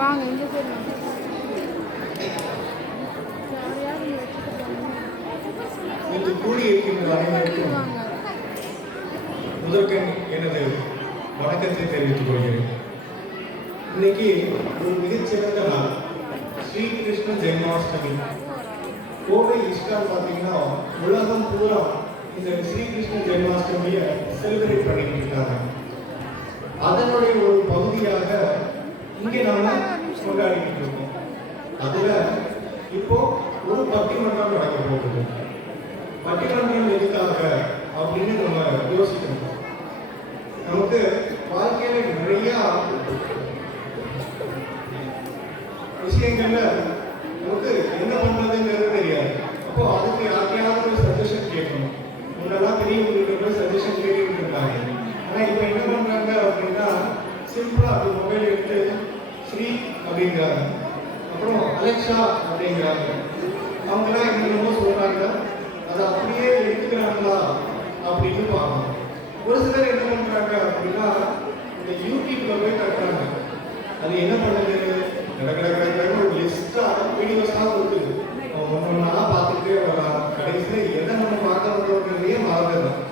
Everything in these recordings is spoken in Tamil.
வாங்க இந்த சைடு இன்று கூடியிருக்கின்ற அனைவருக்கும் முதற்கண் எனது வணக்கத்தை தெரிவித்துக் கொள்கிறேன். இன்னைக்கு ஒரு மிகச்சிறந்த நாள், ஸ்ரீ கிருஷ்ண ஜென்மாஷ்டமி. கோவை இஸ்கான் பார்த்தீங்கன்னா உலகம் பூரா இந்த ஸ்ரீ கிருஷ்ண ஜென்மாஷ்டமியை செலிப்ரேட் பண்ணிட்டு இருக்காங்க. அதனுடைய ஒரு பகுதியாக இங்கே நாம கொண்டாடிட்டு இருக்கோம். அதுல இப்போ ஒரு பட்டிமன்றம் நடக்க போகுது. பட்டிமன்றம் எதுக்காக அப்படின்னு நம்ம யோசிக்கணும். நமக்கு வாழ்க்கையில நிறைய விஷயங்கள்ல நமக்கு என்ன பண்றதுங்கிறது தெரியாது. அப்போ அதுக்கு யாரையாவது ஒரு சஜஷன் கேட்கணும். முன்னெல்லாம் பெரியவங்களுக்கு போய் சஜஷன் கேட்டுட்டு இருந்தாங்க. ஆனா இப்ப என்ன பண்றாங்க அப்படின்னா சிம்பிளா ஒரு மொபைல் எடுத்து ஸ்ரீ அப்படிங்கிறாங்க, அப்புறம் அலெக்சா அப்படிங்கிறாங்க. அவங்கலாம் என்னென்னமோ சொல்றாங்க, அதை அப்படியே எடுத்துக்கிறாங்களா அப்படின்னு பார்க்கணும். ஒரு சிலர் என்ன பண்றாங்க அப்படின்னா இந்த யூடியூப்ல போய் கட்டுறாங்க. அது என்ன பண்ணுது, கடற்கரை ஒரு லிஸ்டா வீடியோஸா இருக்குது. ஒன்னொன்னா பார்த்துட்டே வர்றாங்க. கடைசியில எதை நம்ம பார்க்க வந்தோங்கிறதையே மறந்துடும்.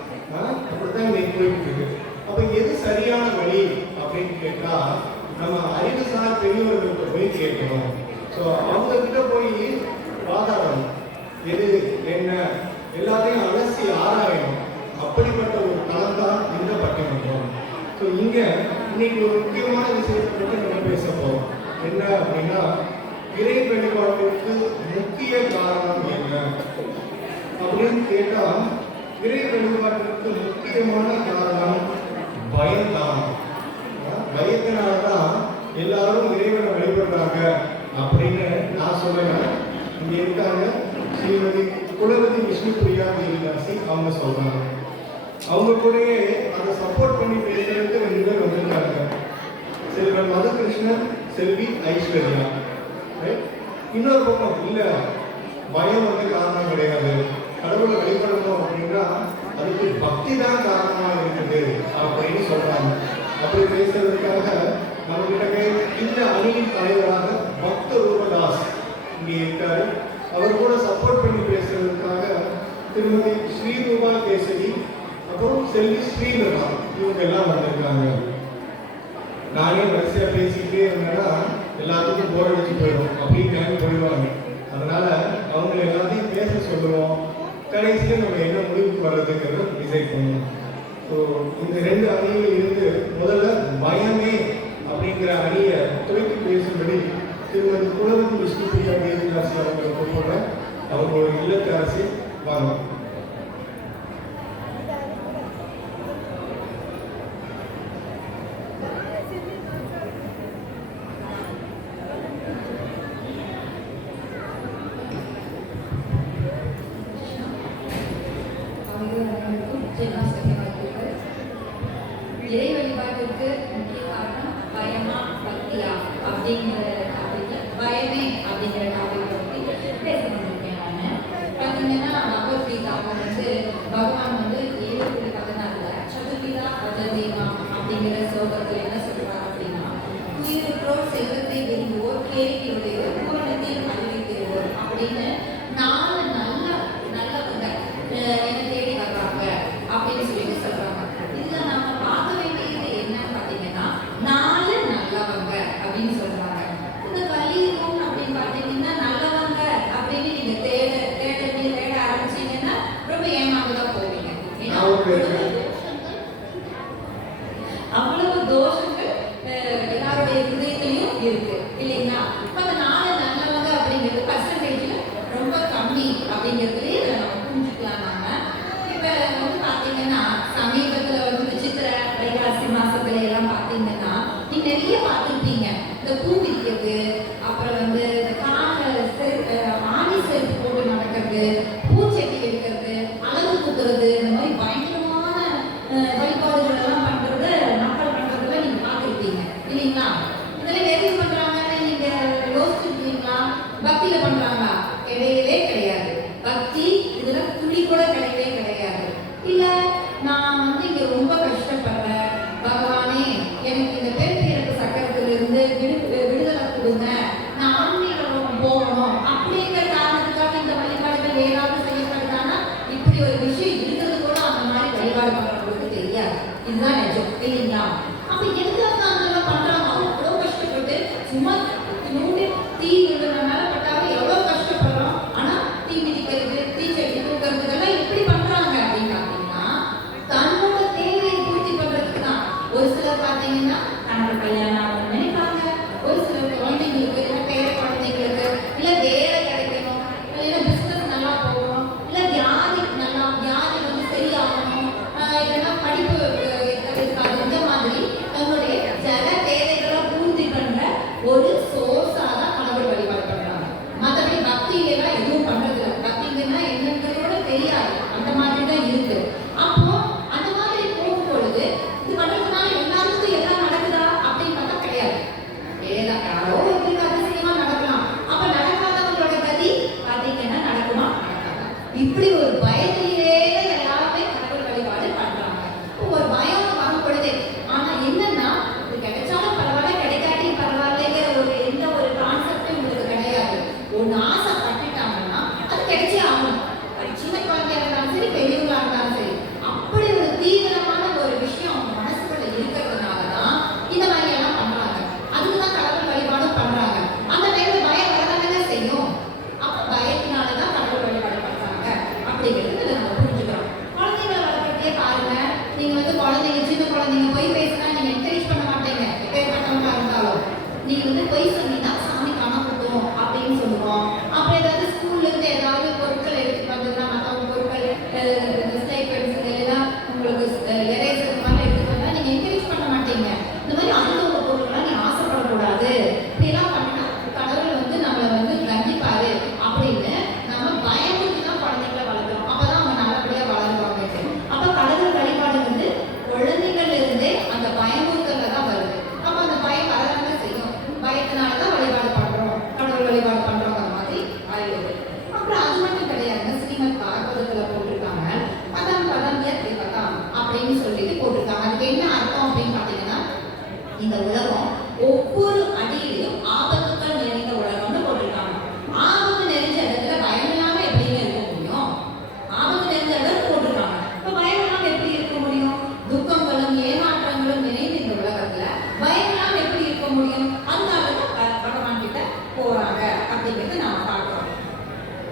அப்படித்தான் இன்னைக்கு போயிட்டு இருக்கு. அப்ப எது சரியான வழி அப்படின்னு கேட்டா நம்ம அறிவுசார் பெரியவர்கள்ட்ட போய் கேட்கணும். ஸோ அவங்க கிட்ட போய் வாதாடணும். எது என்ன எல்லாத்தையும் அலசி ஆராயணும். அப்படிப்பட்ட ஒரு தளம் தான் இந்த பட்டிமன்றம். ஸோ இங்க இன்னைக்கு ஒரு முக்கியமான விஷயத்தை பற்றி நம்ம பேச போறோம். என்ன அப்படின்னா இறை வழிபாட்டிற்கு முக்கிய காரணம் என்ன அப்படின்னு கேட்டா, இறை வழிபாட்டிற்கு முக்கியமான காரணம் பயம்தான். பயத்தினால்தான் எல்லாரும் இறைவனை வழிபடுறாங்க அப்படின்னு நான் சொல்றேன். இங்க இருக்காங்க ஸ்ரீமதி குலவதி விஷ்ணுபிரியா தேவிதாசி, அவங்க சொல்றாங்க. அவங்க கூடயே அதை சப்போர்ட் பண்ணி பேசுறதுக்கு 2 பேர் வந்திருக்காங்க. செல்வன் மதுகிருஷ்ணன், செல்வி ஐஸ்வர்யா. இன்னொரு பக்கம் இல்ல, பயம் காரணம் கிடையாது, கடவுளை வழிபடணும் அப்படின்னா அதுக்கு பக்தி தான் காரணமா இருக்குது அப்படின்னு சொல்றாங்க. அப்படி பேசுறதுக்காக நம்ம கிட்ட இந்த அணியின் தலைவராக பக்த ரூபதாஸ் இங்கே இருக்காரு. அவர் கூட சப்போர்ட் பண்ணி பேசுறதுக்காக திருமதி ஸ்ரீரூபா கேசரி, அப்புறம் செல்வி ஸ்ரீலதா, இவங்க எல்லாம் வந்திருக்காங்க. நானே வரிசையா பேசிக்கிட்டே இருந்தேன்னா எல்லாத்துக்கும் போர் அடிச்சு போயிடும், அப்படின்னு கிளம்பி போயிடுவாங்க. அதனால அவங்க எல்லாத்தையும் பேச சொல்லுவோம். கடைசியில் நம்ம என்ன முடிவுக்கு வர்றதுங்கிறத டிசைட் பண்ணுவோம். ஸோ இந்த 2 அணியில் இருந்து முதல்ல பயமே அப்படிங்கிற அணியை துறைக்கு பேசும்படி திருமதி குலவதி விஷ்ணுபிரியா தேவிதாசி அவங்களை கூப்பிடுறேன். அவங்க ஒரு இல்லத்தரசி. வாங்க. இறை வழிபாட்டிற்கு முக்கிய காரணம் பயமா பக்தியா அப்படிங்கிற டாபிக்ல பயமே அப்படிங்கிற டாபிக் பற்றி பேச வந்திருக்கேன். நான் பார்த்தீங்கன்னா பகவத்கீதா பகவான் 7:14 சதுர்விதா பததேவா அப்படிங்கிற ஸ்லோகத்தில் என்ன சொல்றாங்க அப்படின்னா, உயிருற்றோர் செல்வத்தை விரும்புவோர், கேள்வியுடையோர், பூரணத்தில் அறிவிக்கிறோர் அப்படின்னு 4 நல்லவங்க என்ன தேடி வர்றாங்க அப்படின்னு சொல்லிட்டு சொல்றாங்க. இதுல நாம பார்க்க வேண்டியது என்னன்னு பாத்தீங்கன்னா 4 நல்லவங்க அப்படின்னு சொல்றாங்க. இந்த கலியுகம் அப்படின்னு பாத்தீங்கன்னா நல்லவங்க அப்படின்னு நீங்க தேட ஆரம்பிச்சீங்கன்னா ரொம்ப ஏமாந்துதான் போவீங்க. அவ்வளவு தோஷங்கள் எல்லாருடைய ஹிருதயத்திலையும் இருக்கு இல்லைங்களா? அந்த 4 நல்லவங்க அப்படிங்கிறது பர்சன்டேஜ்ல ரொம்ப கம்மி அப்படிங்கிறதுலயே இதை நம்ம புரிஞ்சுக்கலாம். நாம இப்ப பாத்தீங்கன்னா சமீபத்துல சித்திரை வைகாசி மாசத்துல எல்லாம் பாத்தீங்கன்னா நீங்க நிறைய பார்த்துருப்பீங்க. இந்த பூ விற்கிறது, அப்புறம் இந்த ஆணி செருப்பு போட்டு நடக்கிறது, பூச்செடி எடுக்கிறது, அழகு குத்துறது, இந்த மாதிரி பயங்கரமான வழிபாடுகள் எல்லாம் பண்றது மக்கள் பண்றதுல நீங்க பார்த்துருப்பீங்க இல்லைங்களா? இதெல்லாம் எதுக்கு பண்றாங்கன்னு நீங்க யோசிச்சிருக்கீங்களா? பக்தியில பண்றாங்களா? கிடையவே கிடையாது. பக்தி இதுல துளி கூட கிடையவே கிடையாது. இல்ல நான் இங்க ரொம்ப கஷ்டப்படுறேன், பகவானே எனக்கு இந்த பெருப்பிறப்பு சக்கரத்திலிருந்து விடுதலை இந்த உலகம் ஒவ்வொரு அடியிலும் ஆபத்துக்கள் நிறைந்த உலகம்னு போட்டிருக்காங்க. ஆபத்து நிறைஞ்ச இடத்துல பயம் இல்லாம எப்படிங்க இருக்க முடியும்? ஆபத்து நிறைஞ்ச இடம் போட்டிருக்காங்க. இப்ப பயம் இல்லாம எப்படி இருக்க முடியும்? துக்கங்களும் ஏமாற்றங்களும் நிறைந்த இந்த உலகத்துல பயம் இல்லாம எப்படி இருக்க முடியும்? அதனாலதான் பகவான் கிட்ட போறாங்க அப்படிங்கிறது நாம பார்க்கிறோம்.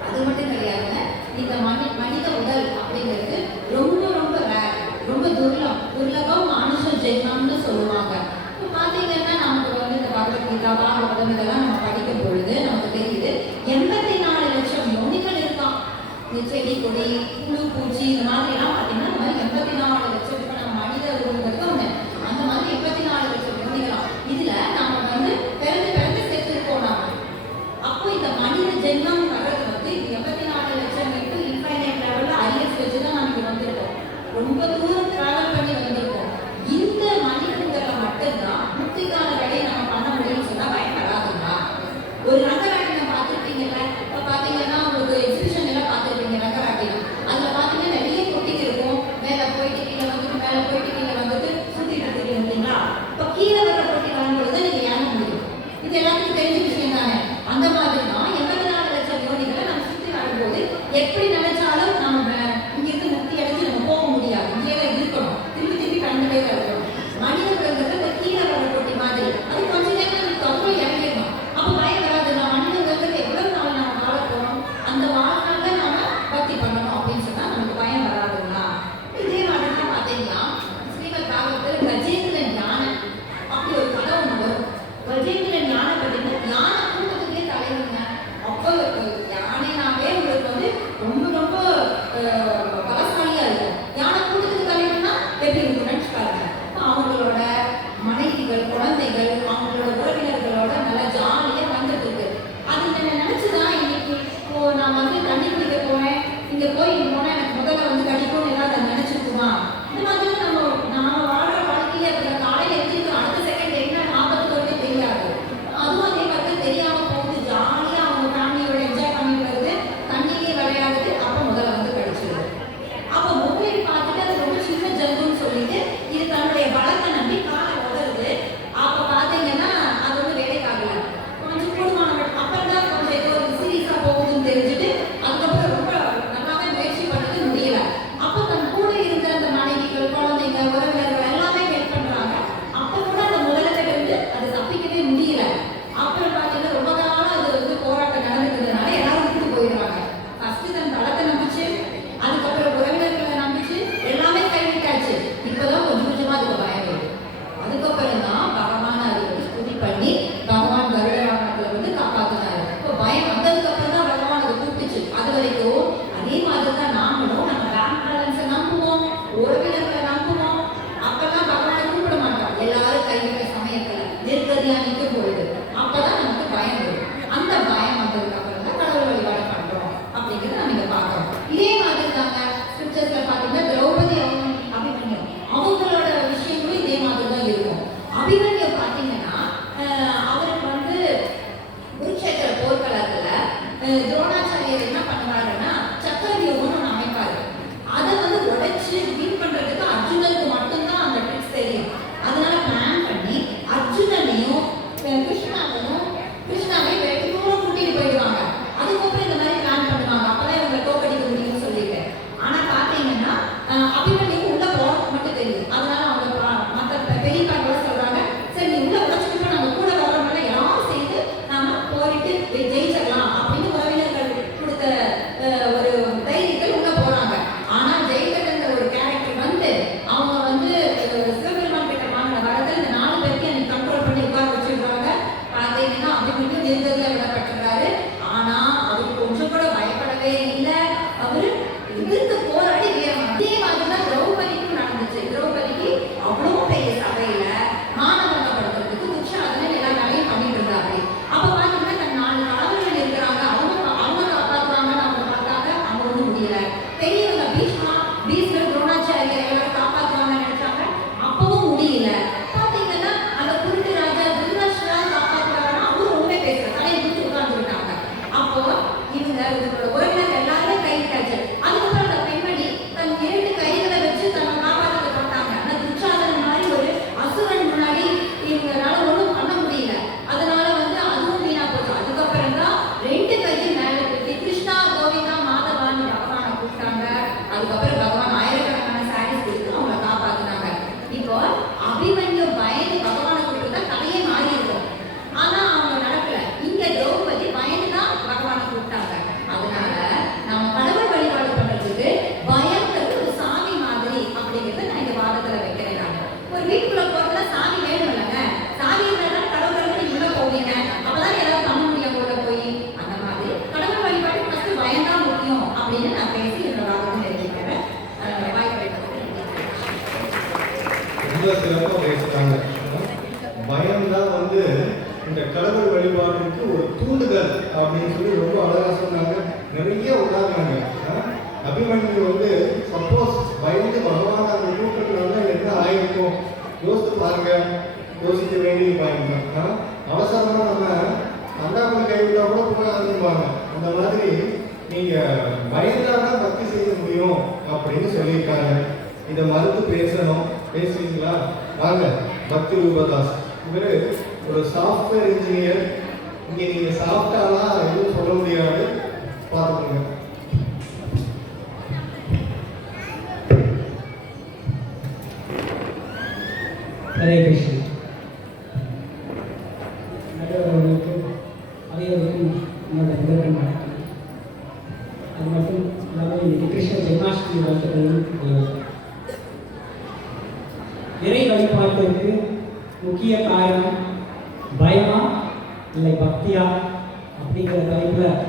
அது மட்டும் கிடையாதுங்க, இந்த மனித உடல் அப்படிங்கிறது ரொம்ப ரொம்ப ரேர், ரொம்ப துர்லபம் மானுஷ ஜென்மம்னு சொல்லுவாங்க. இப்போ பார்த்தீங்கன்னா நமக்கு வந்து இந்த பகவத்கீதா பாகவதம் இதெல்லாம் நம்ம படிக்கும் பொழுது நமக்கு தெரியுது 84 லட்சம் யோனிகள் இருக்கான். இந்த செடி கொடி புழு பூச்சி இந்த மாதிரிலாம் பார்த்தீங்கன்னா இந்த மாதிரி 84 லட்சம். இப்போ நம்ம மனித உருவங்கிறது ஒன்று, அந்த மாதிரி 84 லட்சம் யோனிகளாம். இதுல நம்ம வந்து பிறந்து செத்துருக்கோம் நாம. அப்போ இந்த மனித ஜென்மம் வர்றது வந்து 84 லட்சம் இன்ட்டு இன்ஃபைனைட் லெவலில் அரியர்ஸ் வச்சு தான் நம்ம இங்கே வந்திருக்கோம். ரொம்ப தூரம் டிராவல் பண்ணி வந்திருக்கோம். இந்த மனிதர்களை மட்டும்தான் முக்திக்கான வேலையை நம்ம பண்ண முடியும்னு சொன்னா பயம் வராதுங்களா? ஒரு ரங்கராட்டினம் பார்த்துருப்பீங்கல்ல, இப்போ பார்த்தீங்கன்னா உங்களுக்கு எக்ஸிபிஷன் எல்லாம் பார்த்துருப்பீங்க ரங்கராட்டினம். அதில் பார்த்தீங்கன்னா நிறைய கொட்டிக்கு இருக்கும், மேலே போயிட்டு கீழே வந்துட்டு மேலே போயிட்டு கீழே வந்துட்டு கடவுள் வழிபாடுக்கு ஒரு தூண்டுதல் அப்படின்னு சொல்லி ரொம்ப அழகாக சொன்னாங்க. நிறைய உதாரணங்க. அபிமன்யு வந்து சப்போஸ் பயந்து பகவான் அந்த கூட்டத்தில் வந்து என்ன ஆயிருக்கும் யோசித்து பாருங்க. யோசிக்க வேண்டிய பாருங்க. அவசரமாக நம்ம அண்ணாமலை கைவிட்டா கூட போகாதுப்பாங்க. அந்த மாதிரி நீங்க பயந்தாதான் பக்தி செய்ய முடியும் அப்படின்னு சொல்லியிருக்காங்க. இதை மறுத்து பேசணும். பேசுவீங்களா? வாங்க. பக்தி ரூபதாஸ் இவர் ஒரு சாஃப்ட்வேர் இன்ஜினியர். இங்கே நீங்கள் சாஃப்டாலாம் எதுவும் சொல்ல முடியாது. பார்த்துக்கோங்க. ஹரே கிருஷ்ணா. நடுவர்களுக்கும் அனைவருக்கும் என்னோட முதல்வன் வணக்கம். அது மட்டும் இல்லாமல் இன்னைக்கு கிருஷ்ண ஜென்மாஷ்டமி வாழ்த்துக்களும் இறை வழிபாட்டுக்கு முக்கிய காரணம் பயமா இல்லை பக்தியா அப்படிங்கிற தலைப்பில்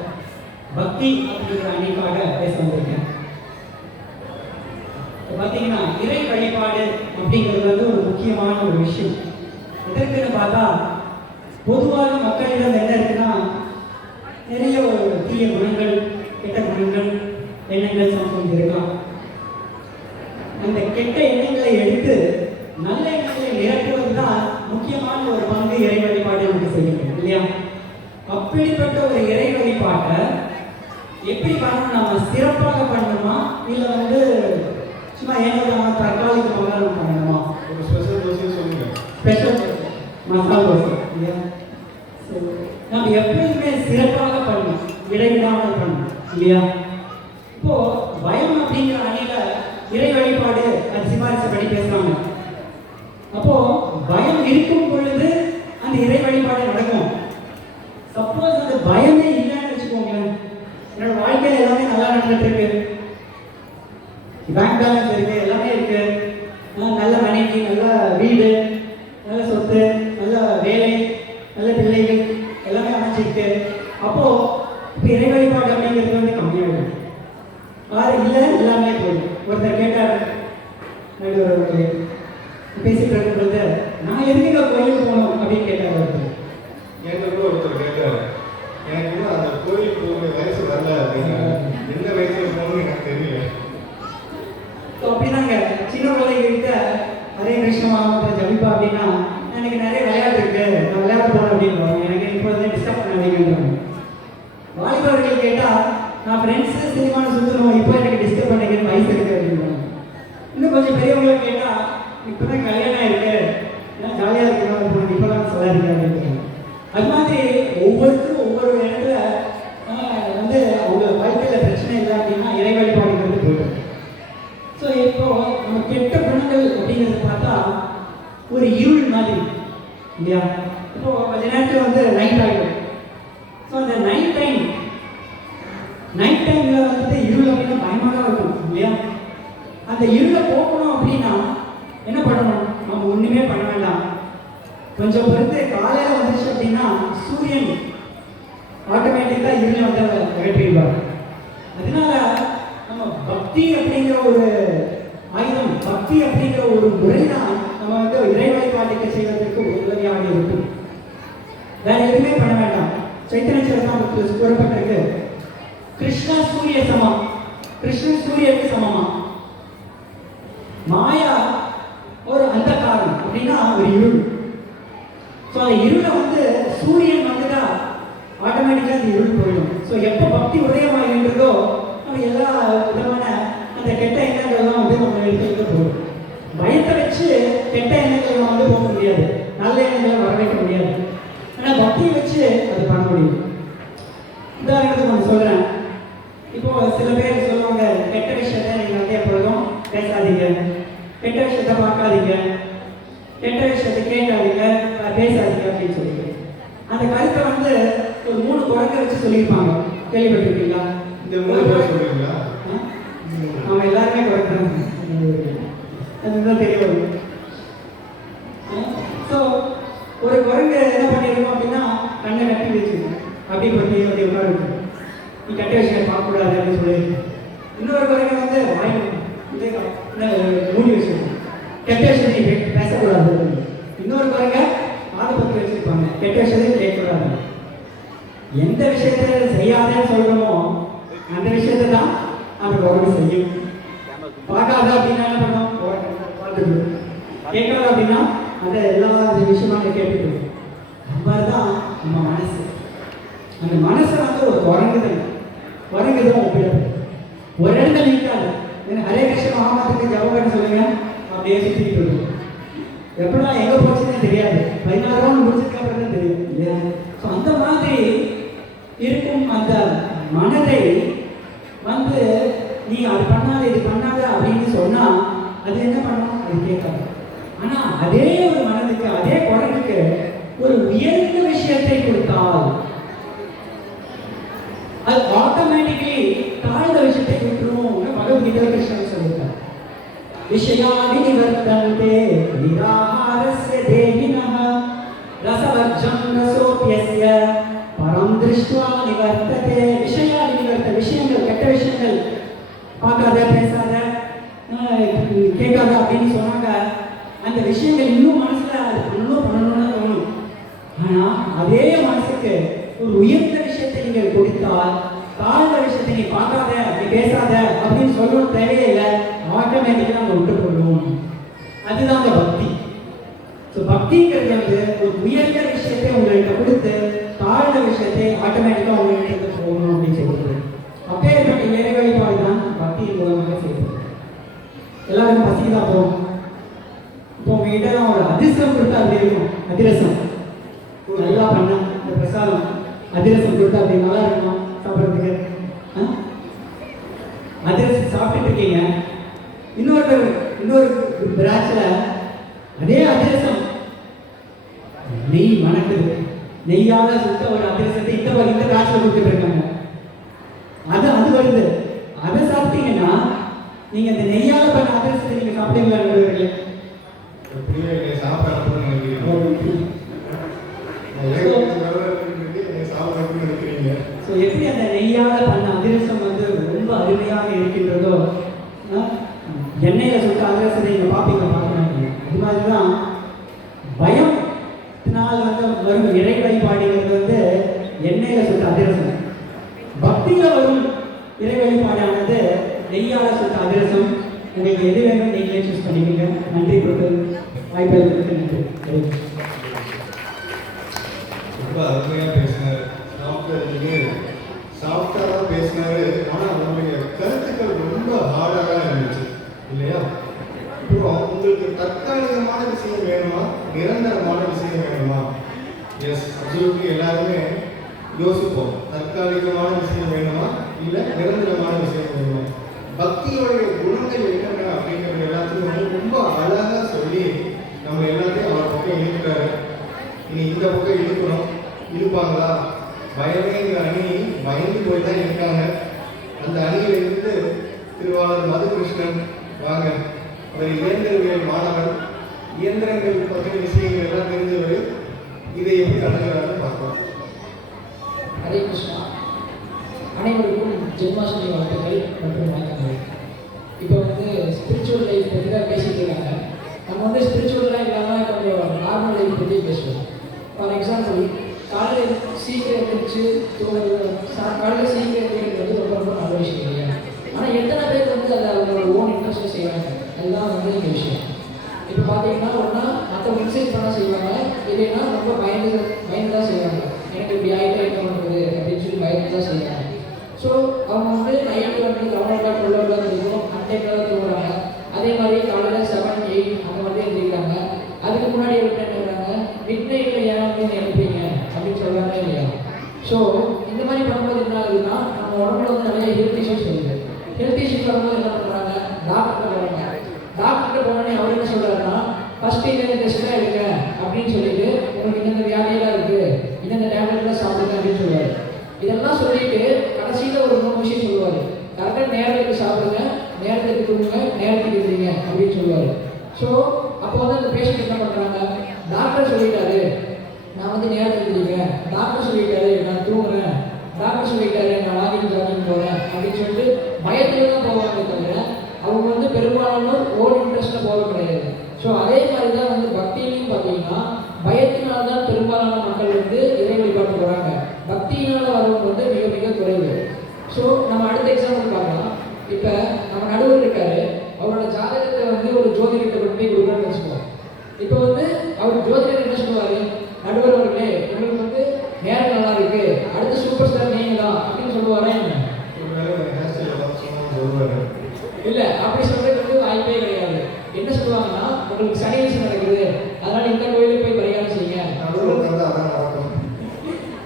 பக்தி அப்படிங்கிற அன்னைக்காக பேச வந்திருக்கேன். பார்த்தீங்கன்னா இறை வழிபாடு அப்படிங்கிறது வந்து ஒரு முக்கியமான ஒரு விஷயம். எதற்குன்னு பார்த்தா பொதுவாக மக்களிடம் என்ன இருக்குன்னா நிறைய தீய குணங்கள், கெட்ட குணங்கள், எண்ணங்கள் சமூகம் இருக்கலாம். அந்த கெட்ட எண்ணங்களை எடுத்து நல்ல எண்ணங்களை நிரப்புவது தான் முக்கியமான ஒரு பங்கு இறை வழிபாடு நமக்கு செய்யணும் இல்லையா? அப்படிப்பட்ட ஒரு இறை வழிபாட்டை எப்படி பண்ணணும்? நம்ம சிறப்பாக பண்ணணுமா இல்லை வந்து சும்மா ஏன்னா தற்காலிகமாக நம்ம பண்ணணுமா? ஒரு ஸ்பெஷல் தோசை சொல்லுங்க. ஸ்பெஷல் மசாலா தோசை இல்லையா? நம்ம எப்பயுமே சிறப்பாக பண்ணணும், இடைவிடாமல் பண்ணணும் இல்லையா? இப்போ பயம் அப்படிங்கிற அணியில இறை வழிபாடு அது சிபாரிசப்படி பேசுறாங்க. அப்போ பயம் இருக்கும் பொழுது அந்த இறை வழிபாடு நடக்கும். சப்போஸ் அந்த பயமே இல்லைன்னு வச்சுக்கோங்களேன், என்னோட வாழ்க்கையில எல்லாமே நல்லா நடந்துட்டு இருக்கு, பேங்க் பேலன்ஸ் இருக்கு, எல்லாமே இருக்கு, நல்ல மனைவி, நல்ல வீடு, நல்ல சொத்து, நல்ல வேலை, நல்ல பிள்ளைகள் எல்லாமே அமைச்சிருக்கு. அப்போ இப்போ இறை வழிபாடு அப்படிங்கிறது வந்து கம்மியாகிடும். யாரும் இல்லை எல்லாமே போயிடும். ஒருத்தர் கேட்டார் பேசிட்டு இருக்கும் பொழுது, நான் எதுக்கு கோயிலுக்கு போகணும் அப்படின்னு கேட்டார் ஒருத்தர். என்கிட்ட கூட ஒருத்தர் கேட்டார், எனக்கு கூட அந்த கோயிலுக்கு போகிற வயசு வரல அப்படின்னா எந்த வயசுல போகணும்னு எனக்கு தெரியல. ஸோ அப்படிதாங்க சின்ன குழந்தைகிட்ட ஹரே கிருஷ்ணா ஜபிப்பா அப்படின்னா எனக்கு நிறைய விளையாட்டு இருக்கு, நான் விளையாட போனேன் அப்படின்னு எனக்கு இப்போ வந்து டிஸ்டர்ப் பண்ணாதீங்கன்றாங்க. வாலிபர்கள் கேட்டால் நான் ஃப்ரெண்ட்ஸு சினிமான்னு சுற்றணும், இப்போ எனக்கு டிஸ்டர்ப் பண்ணிங்கன்னு வயசு இருக்கு அப்படின்றாங்க. இன்னும் கொஞ்சம் பெரியவங்களை கேட்டால் இப்போ தான் கல்யாணம் இருக்கு, ஏன்னா ஜாலியாக இருக்கணும், இப்போலாம் சொல்லாதீங்க அப்படின்றாங்க. அது மாதிரி ஒவ்வொருத்தரும் ஒவ்வொரு இடத்துல வந்து அவங்க வாழ்க்கையில் பிரச்சனை இல்லை அப்படின்னா இறை வழிபாடுங்கிறது போயிடும். ஸோ இப்போ நம்ம கெட்ட குணங்கள் அப்படிங்கிறத பார்த்தா ஒரு இருள் மாதிரி இல்லையா? இப்போ கொஞ்ச நேரத்தில் வந்து நைட் ஆகிடும். ஸோ அந்த நைட் டைமில் வந்து இருள் அப்படின்னா பயமாக இருக்கும் இல்லையா? அந்த இருளை போக்கணும் அப்படின்னா என்ன பண்ணணும்? நம்ம ஒன்றுமே பண்ண வேண்டாம். கொஞ்சம் பொறுத்து காலையில் வந்துச்சு அப்படின்னா சூரியன் ஆட்டோமேட்டிக்காக இருளை வந்து அகற்றிடுவார். அதனால நம்ம பக்தி அப்படிங்கிற ஒரு ஆயுதம், பக்தி அப்படிங்கிற ஒரு முறை தான் நம்ம வந்து இறை வழிபாட்டுக்கு செய்வதற்கு உதவியாக இருக்கும். வேற எதுவுமே பண்ண வேண்டாம். சைத்தன்ய சரிதாமிரத்தில் கூறப்பட்டிருக்கு, கிருஷ்ணா சூரிய சமம், கிருஷ்ணன் சூரியனுக்கு சமமா. மாயா ஒரு அந்தகாரம் அப்படின்னா ஒரு இருள். ஸோ அந்த இருளை வந்து சூரியன் வந்துட்டா ஆட்டோமேட்டிக்காக அந்த இருள் போயிடும். ஸோ எப்போ பக்தி உதயமாகின்றதோ நம்ம எல்லா விதமான அந்த கெட்ட எண்ணங்கள்லாம் வந்து நம்ம எடுத்துக்கிட்டு போகும். பயத்தை வச்சு கெட்ட எண்ணங்களை நம்ம வந்து போக முடியாது, நல்ல எண்ணங்களை வரவேற்க முடியாது. ஆனால் பக்தியை வச்சு அது பண்ண முடியும். உதாரணத்துக்கு நான் சொல்கிறேன். இப்போ சில பேர் சொல்லுவாங்க, கெட்ட விஷயத்த நீங்கள் வந்து எப்பொழுதும் பேசாதீங்க, கெட்ட விஷயத்த பார்க்காதீங்க, கெட்ட விஷயத்தை கேட்காதீங்க, பேசாதீங்க அப்படின்னு சொல்லிட்டு அந்த கருத்தை வந்து ஒரு 3 குரங்கை வச்சு சொல்லியிருப்பாங்க. கேள்விப்பட்டிருக்கீங்களா? இந்த 3 பேர் சொல்றீங்களா? அவன் எல்லாருமே குறைக்கிறாங்க, அதுதான் தெரிய வரும். ஸோ ஒரு குரங்கு என்ன பண்ணிருக்கோம் அப்படின்னா கண்ணை கட்டி வச்சுக்கணும், அப்படி பண்ணி அப்படி உட்காந்து நீ கெட்ட விஷயம் பார்க்கக்கூடாது அப்படின்னு சொல்லியிருக்கோம். இன்னொரு குரங்கை வந்து வாய் மூடி வச்சிருக்கோம், கெட்ட விஷயம் நீ பேசக்கூடாது. இன்னொரு குரங்க காதை பற்றி வச்சிருப்பாங்க, கெட்ட விஷயத்தையும் கேட்கக்கூடாது. கேட்காது. எந்த விஷயத்த செய்யாதேன்னு சொல்றோமோ அந்த விஷயத்தை தான் அந்த உடம்பு செய்யும். பார்க்காத அப்படின்னா என்ன பண்ணும்? பார்த்துட்டு. கேட்காத அப்படின்னா அந்த எல்லா விஷயமா கேட்டுட்டு. அது மாதிரி தான் நம்ம மனசு. அந்த மனசு வந்து ஒரு குரங்குதான் ஒப்பிடப்படும். ஒரு இடத்துல நிற்காது. ஹரே கிருஷ்ண மகாமத்துக்கு ஜபம் சொல்லுங்க, அப்படியே சுற்றிட்டு இருக்கும். எப்படா எங்கே போச்சுன்னு தெரியாது. 16 ரவுண்ட் முடிச்சதுக்கு அப்புறம் தான் தெரியும் இல்லையா? ஸோ அந்த மாதிரி இருக்கும் அந்த மனதை வந்து நீ அது பண்ணாத இது பண்ணாத அப்படின்னு சொன்னால் அது என்ன பண்ணும்? அது கேட்காது. ஆனால் அதே ஒரு மனதுக்கு அதே குரலுக்கு ஒரு உயர்ந்த விஷயத்தை கொடுத்தால் அது ஆட்டோமேட்டிக்கலி தாழ்ந்த விஷயத்தை விட்டுரும். பகவத்கீதை கிருஷ்ணன் சொல்லியிருக்கார். விஷயானி நிவர்த்தந்தே நிராஹாரஸ்ய தேகினஹ ரசவர்ஜம் ரசோப்யஸ்ய பரம் திருஷ்டுவா நிவர்த்ததே. விஷயானி நிவர்த்த, விஷயங்கள் கெட்ட விஷயங்கள் பார்க்காத பேசாத கேட்காத அப்படின்னு சொன்னாங்க. அந்த விஷயங்கள் இன்னும் மனசுல அது பண்ணணும்னு தோணும். ஆனா அதே மனசுக்கு ஒரு உயர்ந்த விஷயத்தை நீங்கள் கொடுத்தால் தாழ்ந்த விஷயத்தை நீ பார்க்காத நீ பேசாத அப்படின்னு சொல்லணும் தேவையில்லை. ஆட்டோமேட்டிக்காக நம்ம விட்டு கொள்ளும். அதுதான் அந்த பக்தி. ஸோ பக்திங்கிறது வந்து ஒரு உயர்ந்த விஷயத்தை உங்கள்கிட்ட கொடுத்து தாழ்ந்த விஷயத்தை ஆட்டோமேட்டிக்காக உங்கள்கிட்ட போகணும் அப்படின்னு சொல்லுது. அப்பேற்பட்ட இறை வழிபாடு தான் பக்தியின் மூலமாக செய்வது. எல்லாருக்கும் பசிக்குதா போகும். இப்போ உங்ககிட்ட ஒரு அதிரசம் கொடுத்தா அப்படி இருக்கும். அதிரசம் நல்லா பண்ண இந்த பிரசாதம் அதிரசம் கொடுத்தா அப்படி நல்லா இருக்கும் சாப்பிட்றதுக்கு. அதிரசம் சாப்பிட்டுட்டு இருக்கீங்க. இன்னொரு பிரான்ச்சில் அதே அதிரசம் நெய் மணக்குது. நெய்யால சுத்த ஒரு அதிரசத்தை இந்த பிரான்ச்சில் கொடுத்துட்டு இருக்காங்க. அது வருது. அதை சாப்பிட்டீங்கன்னா நீங்க அந்த நெய்யால பண்ண அதிரசத்தை நீங்க சாப்பிட்டீங்களா? எப்படி அந்த நெய்யால பண்ண அதிரசம் வந்து ரொம்ப அருமையாக இருக்கின்றதோ, எண்ணெயில சுட்ட அதிரசத்தை நீங்க பார்க்கணும். அது மாதிரிதான் பயத்தினால் வந்து வரும் இறை வழிபாடுங்கிறது வந்து எண்ணெயில சுட்ட அதிரசம். பக்தியில வரும் இறை வழிபாடானது நெய்யால சுட்ட அதிரசம். உங்களுக்கு எது வேணும் நீங்களே சூஸ் பண்ணிக்கோங்க. நன்றி கொடுத்தது வாய்ப்பு நன்றி. ரொம்ப அருமையாக பேசினார். சாஃப்டாக பேசினாரு. ஆனால் அவங்களுடைய கருத்துக்கள் ரொம்ப ஹார்டாக இருந்துச்சு இல்லையா? இப்போ உங்களுக்கு தற்காலிகமான விஷயம் வேணுமா, நிரந்தரமான விஷயம் வேணுமா? எஸ், அப்சல்யூட்லி எல்லாருமே யோசிப்போம். தற்காலிகமான விஷயம் வேணுமா இல்லை நிரந்தரமான விஷயம் வேணுமா? பக்தியோடைய குணங்கள் என்னென்ன அப்படிங்கிறது எல்லாத்தையும் வந்து ரொம்ப அழகாக சொல்லி நம்ம எல்லாத்தையும் அவர் பக்கம் இழுக்கிறாரு. இனி இந்த பக்கம் இழுக்கணும். இழுப்பாங்களா? பயமேங்கிற அணி பயந்து போய் தான் இருக்காங்க. அந்த அணியிலிருந்து திருவாளர் மதுகிருஷ்ணன் வாங்க. அவர் இயந்திரவியல் மாணவர். இயந்திரங்கள் பற்றின விஷயங்கள் எல்லாம் தெரிஞ்சவர். இதை எப்படி அணுகிறாருன்னு பார்க்கலாம். ஹரே கிருஷ்ணா. அனைவருக்கும் ஜென்மாஷ்டமி வாழ்த்துக்கள் மற்றும் வணக்கங்கள். இப்போ வந்து ஸ்பிரிச்சுவல் லைஃப் பற்றி தான் பேசிட்டு இருக்காங்க. நம்ம வந்து ஸ்பிரிச்சுவலாக இல்லாமல் கொஞ்சம் நார்மல் லைஃப் பற்றி பேசுவோம். ஃபார் எக்ஸாம்பிள், காலையில் சீக்கிரம் எழுந்திரிச்சு காலையில் சீக்கிரம் எழுந்திரிக்கிறது ரொம்ப ரொம்ப நல்ல விஷயம் இல்லையா? ஆனால் எத்தனை பேர் வந்து அதை அவங்களோட ஓன் இன்ட்ரெஸ்ட்டில் செய்வாங்க? அதுதான் வந்து இந்த விஷயம். இப்போ பார்த்தீங்கன்னா ஒன்றா மற்றவங்க இன்சைட் பண்ண செய்வாங்க, இல்லைன்னா ரொம்ப பயந்து தான் செய்வாங்க. எனக்கு இப்படி ஆகிட்டா என்ன பண்ணுறது அப்படின்னு சொல்லி பயந்து தான் செய்வாங்க. ஸோ அவங்க வந்து நைட்டு வந்து 11 12 இருக்கும், அன்டைமில் தான் தூங்குறாங்க. அதே மாதிரி காலையில் 7 8 அந்த மாதிரி எழுந்திரிக்கிறாங்க. அதுக்கு முன்னாடி என்ன பண்ணுறாங்க, மிட் நைட்டில் ஏன் வந்து எழுப்பீங்க அப்படின்னு சொல்கிறாங்க இல்லையா? ஸோ இந்த மாதிரி பண்ணும்போது என்ன ஆகுதுன்னா, நம்ம உடம்புல வந்து நிறைய ஹெல்த் இஷ்யூஸ் வருது. ஹெல்த் இஷ்யூஸ் வரும்போது என்ன பண்ணுறாங்க, டாக்டர்கிட்ட போகிறாங்க. டாக்டர்கிட்ட போனோடனே அவர் என்ன சொல்கிறாருன்னா, ஃபஸ்ட்டு இந்த டெஸ்ட்டாக எடுங்க அப்படின்னு சொல்லிட்டு உங்களுக்கு இந்த வியாதியெல்லாம் இருக்குது, இந்த டேப்லெட்லாம் சாப்பிடுங்க அப்படின்னு சொல்லுவார். இதெல்லாம் சொல்லிட்டு கடைசியில் ஒரு 3 விஷயம் சொல்லுவார். கரெக்டாக நேரத்துக்கு சாப்பிடுங்க, நேரத்துக்கு கொடுங்க, நேரத்துக்கு இருந்தீங்க அப்படின்னு சொல்லுவார். ஸோ அப்போ வந்து அந்த பேஷண்ட் என்ன பண்ணுறாங்க, டாக்டர் சொல்லிட்டாரு நான் வந்து நேரத்துக்கு இருக்கேன், டாக்டர் சொல்லிட்டாரு நான் தூங்குறேன், டாக்டர் சொல்லிட்டாரு நான் வாக்கிங் போகிறேன் அப்படின்னு சொல்லிட்டு பயத்தில் தான் போவாங்க தவிர அவங்க வந்து பெரும்பாலானோர் ஓன் இன்ட்ரெஸ்ட்டில் போக கிடையாது. ஸோ அதே மாதிரி தான் வந்து பக்தியிலையும் பார்த்தீங்கன்னா பயத்தினால்தான் பெரும்பாலான மக்கள் வந்து இறை வழிபாட்டில் மிக மிக குறைவு. ஸோ நம்ம அடுத்த எக்ஸாம்பிள் பார்க்கலாம். இப்போ நம்ம நடுவர் இருக்காரு, அவரோட ஜாதகத்தை வந்து ஒரு ஜோதிடத்தை கொண்டு போய் கொடுக்குறோன்னு வச்சுக்கோம். இப்போ வந்து அவர் ஜோதிடர் என்ன சொல்லுவார், நடுவர் அவர்களே உங்களுக்கு வந்து நேரம் நல்லா இருக்கு, அடுத்த சூப்பர் ஸ்டார் நீங்க தான் அப்படின்னு சொல்லுவாரா என்ன? இல்லை, அப்படி சொல்றதுக்கு வாய்ப்பே கிடையாது. என்ன சொல்லுவாங்கன்னா, உங்களுக்கு சனி விஷயம் நடக்குது, அதனால இந்த கோயிலுக்கு போய் பரிகாரம் செய்யுங்க.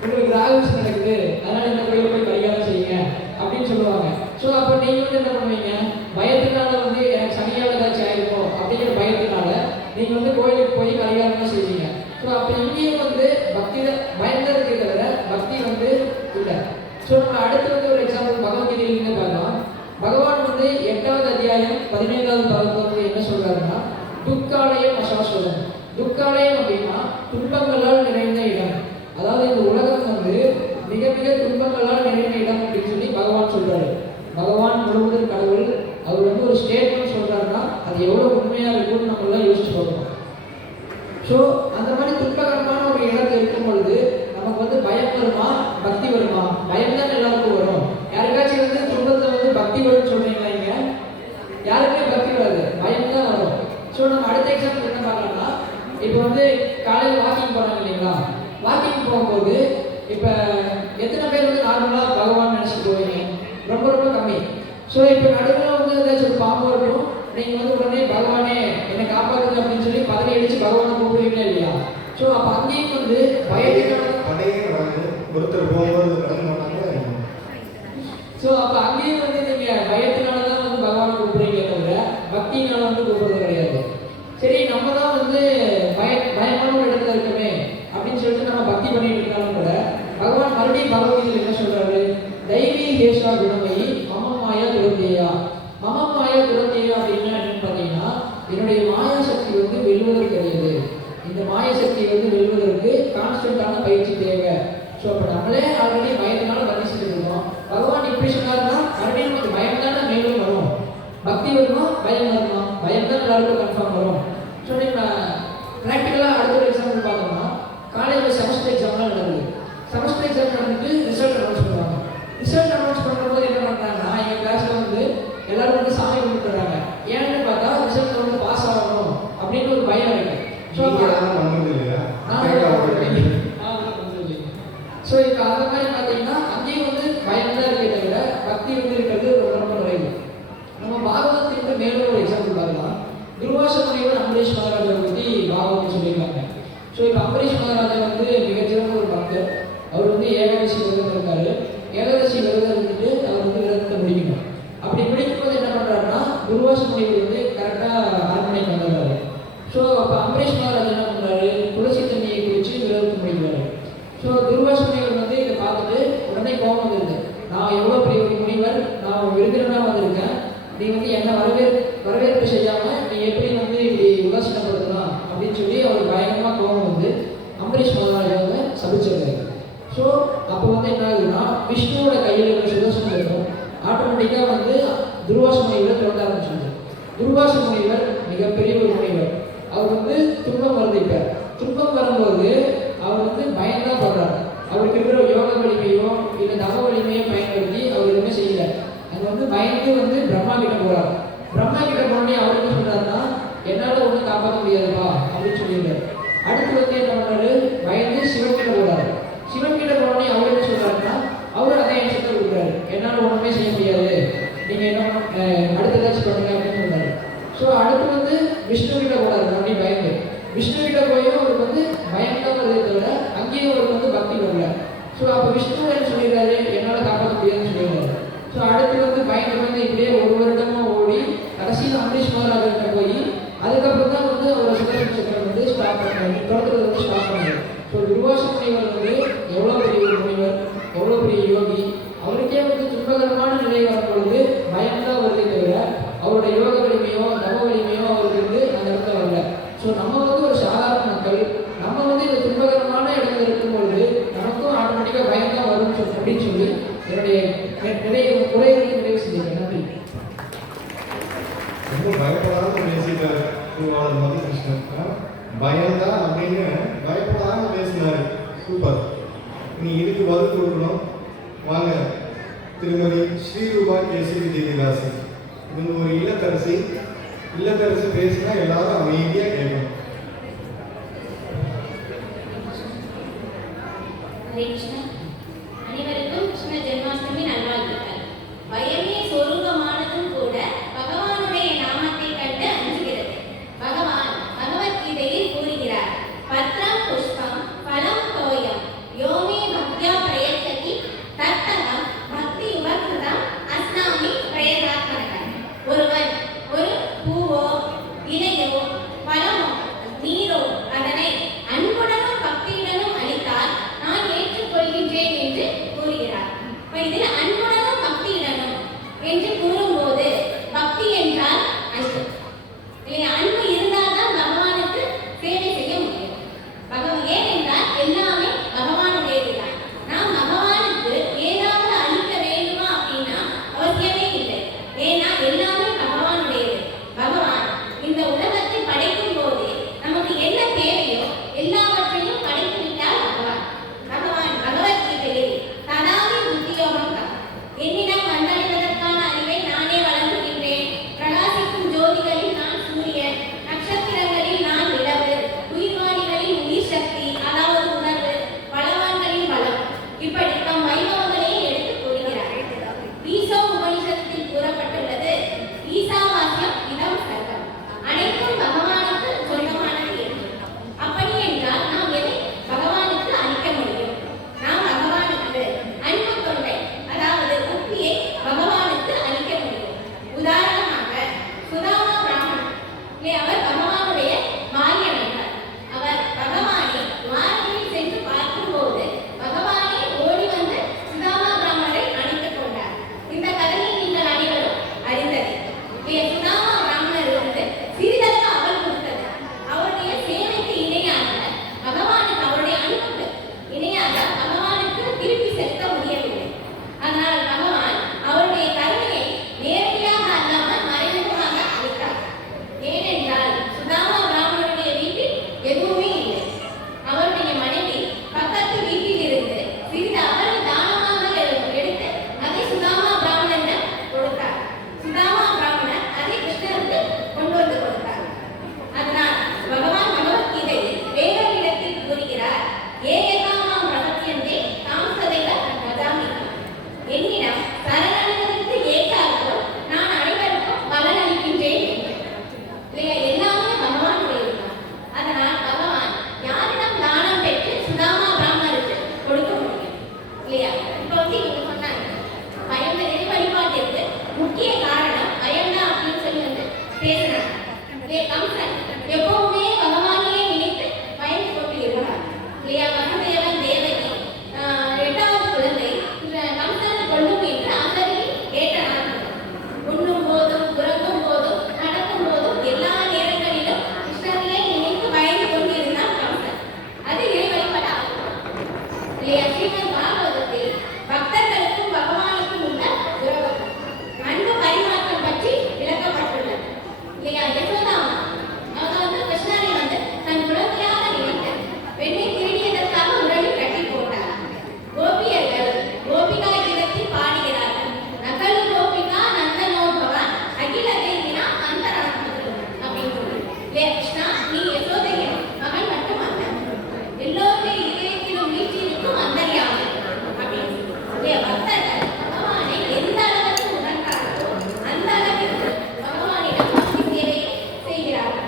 உங்களுக்கு ராகுஷம் நடக்குது, அதனால இந்த கோயிலுக்கு போய் பரிகாரம் செய்யுங்க அப்படின்னு சொல்லுவாங்க. ஸோ அப்போ நீங்கள் வந்து என்ன பண்ணுவீங்க, பயத்தினால வந்து எனக்கு சனியால் ஏதாச்சும் ஆயிருக்கும் அப்படிங்கிற பயத்தினால நீங்கள் வந்து கோயிலுக்கு போய் பரிகாரம் செய்வீங்க. ஸோ அப்போ இங்கேயும் வந்து பக்தியில் பயந்து இருக்கே தவிர பக்தி வந்து இல்லை. ஸோ நம்ம அடுத்து வந்து ஒரு எக்ஸாம்பிள் பகவத்கீதையிலிருந்து பார்க்கலாம். பகவான் வந்து 8வது அத்தியாயம் 17வது பாகத்துல என்ன சொல்றாருன்னா, துக்காலயம் அசாஸ்வதம். துக்காலயம் அப்படின்னா துன்பங்களால் நிறைந்த இடம். அதாவது இந்த உலகம் வந்து மிக மிக துன்பங்களால் நிறைந்த இடம் அப்படின்னு சொல்லி பகவான் சொல்றாரு. பகவான் முழுவதும் கடவுள், அவர் வந்து ஒரு ஸ்டேட்மெண்ட் சொல்றாருன்னா அது எவ்வளவு உண்மையா இருக்கும்னு நம்ம எல்லாம் யோசிச்சு பார்க்கணும். ஸோ அந்த மாதிரி துன்பகரமான ஒரு இடத்துல இருக்கும் பொழுது நமக்கு வந்து பயம் வருமா, பக்தி வருமா? பயம் தான் எல்லாருக்கும் வரும். யாருக்காச்சும் வந்து துன்பத்தை வந்து பக்தி வரும்னு சொல்றீங்களா? இங்க யாருக்குமே பக்தி வராது, பயம் தான் வரும். ஸோ நம்ம அடுத்த எக்ஸாம்பிள் என்ன பார்க்கலாம்னா, இப்போ வந்து காலையில் வாக்கிங் போறாங்க இல்லைங்களா? வாக்கிங் போகும்போது இப்போ எத்தனை பேர் வந்து நார்மலாக பகவான் நினச்சிட்டு போவீங்க? ரொம்ப ரொம்ப கம்மி. ஸோ இப்போ நடுவில் வந்து ஏதாச்சும் ஒரு பாம்பு இருக்கும், நீங்கள் வந்து உடனே பகவானே என்னை காப்பாற்றுங்க அப்படின்னு சொல்லி பதவி அடிச்சு பகவானை கூப்பிடுவீங்களா இல்லையா? ஸோ அப்போ அங்கேயும் வந்து ஒருத்தர் போகும்போது கடந்து மாட்டாங்க. ஸோ அப்போ அங்கேயும் வந்து நீங்கள் பயத்தினால தான் வந்து பகவானை கூப்பிடுறீங்க தவிர பக்தினால வந்து கூப்பிடுறது கிடையாது. சரி, நம்ம தான் வந்து பயமான ஒரு இடத்துல இருக்கமே அப்படின்னு சொல்லிட்டு நம்ம பக்தி பண்ணிட்டு இருக்காலும் கூட பகவான் மறுபடியும் பகவத்கீதையில் என்ன சொல்றாரு, தைவி ஹேஷா குணமயி மம மாயா துரத்தியா. மம மாயா துரத்தியா அப்படின்னா என்னன்னு பார்த்தீங்கன்னா, என்னுடைய மாயா சக்தி வந்து வெல்வதற்கு கிடையாது. இந்த மாய சக்தியை வந்து வெல்வதற்கு கான்ஸ்டன்டான பயிற்சி தேவை. ஸோ அப்போ நம்மளே ஆல்ரெடி பயத்தினால பண்ணிச்சுட்டு இருக்கோம். பகவான் இப்படி சொன்னார்னா மறுபடியும் நமக்கு பயம் தானே மேலும் வரும். பக்தி வருமா, பயம் வருமா? பயம் தான் எல்லாருக்கும் கன்ஃபார்ம் வரும். ஸோ நம்ம ப்ராக்டிக்கலாக அடுத்த ஒரு எக்ஸாம்பிள் பார்த்தோம்னா, காலேஜில் செமஸ்டர் எக்ஸாம்லாம் நடக்குது. செமஸ்டர் எக்ஸாம் நடந்துட்டு ரிசல்ட் அனௌன்ஸ் பண்ணுவாங்க. ரிசல்ட் அனௌன்ஸ் பண்ணும்போது என்ன பண்ணுறாங்கன்னா, எங்கள் கிளாஸில் வந்து எல்லாரும் வந்து சாமி கும்பிட்டுறாங்க. ஏன்னு பார்த்தா ரிசல்ட் வந்து பாஸ் ஆகணும் அப்படின்னு ஒரு பயம் இருக்கு. ஸோ ஸோ இப்போ அந்த மாதிரி பார்த்தீங்கன்னா அங்கேயும் வந்து பயம் தான் இருக்கே தவிர பக்தி வந்து இருக்கிறது ரொம்ப ரொம்ப குறைவு. நம்ம பாகவதத்திற்கு மேலும் ஒரு எக்ஸாம்பிள் பார்க்கலாம். துர்வாச முனிவர் அம்பரீஷ் மகாராஜரை பற்றி பாகவதம் சொல்லியிருக்காங்க. ஸோ இப்போ அம்பரீஷ் மகாராஜா வந்து மிகச்சிறந்த ஒரு பக்தர். அவர் வந்து ஏகாதசி விரதம் இருக்காரு. ஏகாதசி விரதம் இருந்துட்டு அவர் வந்து விரதத்தை முடிக்கணும். அப்படி முடிக்கும்போது என்ன பண்ணுறாருன்னா, துர்வாச முனிவர் வந்து கரெக்டாக அரண்மனைக்கு வந்துடுறாரு. ஸோ அப்போ அம்பரீஷ் மகாராஜா என்ன பண்ணுறாரு, துளசி தண்ணியை குடிச்சு விரதத்தை முடிக்கிறாரு. ஸோ துர்வாச முனிவர் வந்து இதை பார்த்துட்டு உடனே கோபம் வந்துருது. நான் எவ்வளோ பெரிய ஒரு முனிவர், நான் விருந்தினராக வந்திருக்கேன், நீ வந்து என்ன வரவேற்பு செய்யாமல் நீ எப்படி வந்து இப்படி உதாசீனப்படுத்தலாம் அப்படின்னு சொல்லி அவர் பயங்கரமாக கோபம் வந்து அம்பரீஷ் மகாராஜாவை சபிச்சிருக்காரு. ஸோ அப்போ வந்து என்ன ஆகுதுன்னா, விஷ்ணுவோட கையில் இருக்கிற சுதர்சனம் இருக்கும், ஆட்டோமேட்டிக்காக வந்து துர்வாச முனிவரை தொடர்ந்து ஆரம்பிச்சிருது. துர்வாச முனிவர் மிகப்பெரிய ஒரு முனிவர். அவர் வந்து துன்பம் வருதிப்பார். துன்பம் வரும்போது அவர் வந்து பயம்தான் படுறாரு. அவருக்கு இருக்கிற யோக வலிமையோ இல்லை தவ வலிமையோ பயன்படுத்தி அவர் எதுவுமே செய்யல. அங்கே வந்து பயந்து வந்து பிரம்மா கிட்ட போறார். பிரம்மா கிட்ட போனே அவர் என்ன சொல்றாருன்னா, என்னால் ஒன்றும் காப்பாற்ற முடியாதுப்பா அப்படின்னு சொல்லியிருக்காரு. அடுத்து வந்து என்ன பண்றாரு, பயந்து சிவன் கிட்ட போறாரு. சிவன் கிட்ட போனே அவர் என்ன சொல்றாருன்னா, அவர் அதே விஷயத்தை கொடுக்குறாரு, என்னால் ஒன்றுமே செய்ய முடியாது, நீங்க என்ன அடுத்த ஏதாச்சும் பண்ணுங்க அப்படின்னு சொல்றாரு. ஸோ அடுத்து வந்து விஷ்ணு கிட்ட போறாரு. அப்படி பயந்து விஷ்ணு கிட்ட போயும் அவருக்கு வந்து பயம்தான் வருதே தவிர அங்கேயும் அவருக்கு வந்து பக்தி வரல. ஸோ அப்போ விஷ்ணு என்ன சொல்லிடுறாரு, என்னால் காப்பாற்ற முடியாதுன்னு சொல்லிடுறாரு. ஸோ அடுத்து வந்து பயந்து வந்து இப்படியே ஒரு வருடமாக ஓடி கடைசியில் அம்பரீஷ் மகாராஜா போய் அதுக்கப்புறம் தான் வந்து அவர் சுதர்சன சக்கரம் வந்து ஸ்டார்ட் பண்ணுறாரு, தொடர்ந்து வந்து ஸ்டார்ட் பண்ணுறாரு. ஸோ துர்வாச முனிவர் வந்து எவ்வளோ பெரிய ஒரு முனிவர், எவ்வளோ பெரிய யோகி, அவருக்கே வந்து துன்பகரமான நிலை வரும்பொழுது பயம்தான் வருதே தவிர அவருடைய யோக வலிமையோ தவ வலிமையோ அவருக்கு வந்து அந்த இடத்துல வரல. ஸோ நம்ம வந்து ஒரு சாதாரண மக்கள், நம்ம வந்து இந்த துன்பகரமான இடத்துல இருக்கும்பொழுது நமக்கும் ஆட்டோமேட்டிக்காக பயம்தான் வரும் அப்படின்னு சொல்லி என்னுடைய நிறைய குறைகளை நிறைவு செஞ்சிருக்கேன். நன்றி. ரொம்ப பயப்படாத பேசிட்டாரு திருவாளர் மதுகிருஷ்ணன். பயம்தான் அப்படின்னு பயப்படாம பேசினாரு. சூப்பர். நீ இதுக்கு பதில் கொடுக்கணும். வாங்க திருமதி ஸ்ரீரூபா கேசரி தேவிதாசி. இவங்க ஒரு இல்லத்தரசி. இல்லத்தரசி பேசினா எல்லாரும் அமைதியா கேட்கணும். ஹரே கிருஷ்ணா. அனைவருக்கும் கிருஷ்ண ஜென்மாஷ்டமி நல்வாழ்த்துக்கள். பயமே சொரூபமானதும் கூட பகவானுடைய நாமத்தை கண்டு அஞ்சுகிறது. பகவான் பகவத்கீதையில் கூறுகிறார், பத்ரம் புஷ்பம் பலம் தோயம் யோமே பக்தியா பிரயச்சதி தத்தகம் பக்தி உபகிருதம் அஸ்னாமி பிரயதாத்மகம். ஒருவன் ஒரு பூவோ இலையோ பழமோ நீரோ அதனை அன்புடனும் பக்தியுடனும் அளித்தால் நான் ஏற்றுக்கொள்கின்றேன் என்று கூறுகிறார். இதில் அன்புடனும் பக்தியுடனும் என்று கூறும்போது பக்தி என்றால் அன்பு. அன்பு இருந்தால்தான் பகவானுக்கு சேவை செய்ய முடியும். ஏனென்றால் எல்லாமே பகவானுடையதுதான். நாம் பகவானுக்கு ஏதாவது அளிக்க வேண்டுமா அப்படின்னா அவசியமே இல்லை. ஏன்னா எல்லாமே பகவானுடையது. பகவான் இந்த உலகத்தை படைக்கும் போது நமக்கு என்ன தேவையோ எல்லாவற்றையும் படைத்து விட்டார் பகவான். பகவத்கீதையில் ததாமி புத்தியோகம் என்னிடம் வந்தடைவதற்கான அறிவை நானே வழங்குகின்றேன். பிரகாசிக்கும் ஜோதிகளில் நான் சூரியன், நட்சத்திரங்களில் நான் நிலவு, உயிர்வாளிகளில் உயிர் சக்தி அதாவது உணர்வு, பலவான்களின் பலம், இப்படி தம் வைபவங்களை எடுத்துக் கூறுகிறார். ஈசோ உபனிஷத்தில் கூறப்பட்டுள்ளது, ஈசாவாஸ்யம் இதம் சர்வம், அனைத்தும் பகவானுக்கு சொந்தமானது என்று. அப்படி என்றால் நாம் எதை பகவானுக்கு அளிக்க முடியும்? நாம் பகவானுக்கு அன்பு தொண்டை அதாவது பக்தியை பகவானுக்கு அளிக்க முடியும். உதாரணமாக சுதாமா பிராமணன், அவர் பகவானுடைய மாரியனார். அவர் பகவானை மார்கழியில் சென்று பார்க்கும்போது பகவானை ஓடி வந்து சுதாமா பிராமணரை அணைத்துக் கொண்டார். இந்த கதையை நீங்கள் அனைவரும் அறிந்தது. சுதாமா பிராமணர் வந்து சிறிதளவு அவள் கொடுத்தது. அவருடைய சேவைக்கு இணையாக பகவானுக்கு அவருடைய அன்புக்கு இணையாக பகவானுக்கு திருப்பி செலுத்த முடியவில்லை. அதனால் பகவான் அவருடைய கருணையை நேரடியாக அல்லாமல் மறைமுகமாக அளித்தார். ஏனென்றால் சுதாமா பிராமணருடைய வீட்டில் எதுவுமே இல்லை. அவருடைய மனைவி பக்கத்து வீட்டில் இருந்து சிறிது அவரை தானமாக எடுத்து அதை சுதாமா பிராமணன் கொடுத்தார். சுதாமா பிராமணர் அதை கிருஷ்ணருக்கு கொண்டு வந்து கொடுத்தார். அதனால் பகவான் பகவத்கீதையில் வேறொரு இடத்தில் கூறுகிறார், ஏயதாமாம் ரகசியந்தே தாம் சதைவ வதாமி. என்னிடம் சரணடைவதற்கு ஏற்றார்களோ நான் அனைவருக்கும் பலன் அளிக்கின்றேன் என்று. எல்லாமே பகவானுடையதுதான். அதனால் பகவான் யாரிடம் தானம் பெற்று சுதாமா பிராமணருக்கு கொடுக்க முடியும் இல்லையா? இப்போ இவங்க சொன்னாங்க பயம் இறை வழிபாட்டிற்கு முக்கிய காரணம் பயம்தான் அப்படின்னு சொல்லி வந்து பேசினாங்க. கம்சன் எப்பவுமே பகவானையே நினைத்து பயந்து கொண்டு இருக்கிறார் இல்லையா? வசுதேவன் தேவகி 2வது குழந்தை கம்சனை கொள்ளும் என்று அசரில் கேட்டனர். உண்ணும் போதும் உறங்கும் போதும் நடக்கும் போதும் எல்லா நேரங்களிலும் கிருஷ்ணரையே நினைத்து பயந்து கொண்டிருந்தான் கம்சன். அது இறை வழிபாடு ஆகும் இல்லையா? ஸ்ரீமத் பாகவதத்தில் பக்தர்களுக்கும் பகவானுக்கும் உள்ள உறவு அன்பு பரிமாற்றம் பற்றி விளக்கப்பட்டுள்ளது இல்லையா? யசோதாமா அவங்க வந்து கிருஷ்ணரை வந்து தன் குழந்தையாக நினைத்து பெண்ணை திருடியதற்காக உடலில் கட்டி போட்டார். கோபியர்கள் கோபிகா கீதத்தில் பாடுகிறார்கள், நகலு கோபிகா நந்தனோ பவன் அகில தேவினா அந்தராத்மது அப்படின்னு சொல்லி. கிருஷ்ணா நீ யசோதையின் மகன் மட்டுமல்ல, எல்லோருடைய இதயத்திலும் வீட்டிற்கும் அந்தரியாமை அப்படின்னு சொல்லி. பக்தர்கள் பகவானை எந்த அளவுக்கு உணர்ந்தார்களோ அந்த அளவிற்கு பகவானிடம் பக்தி சேவை செய்கிறார்கள்.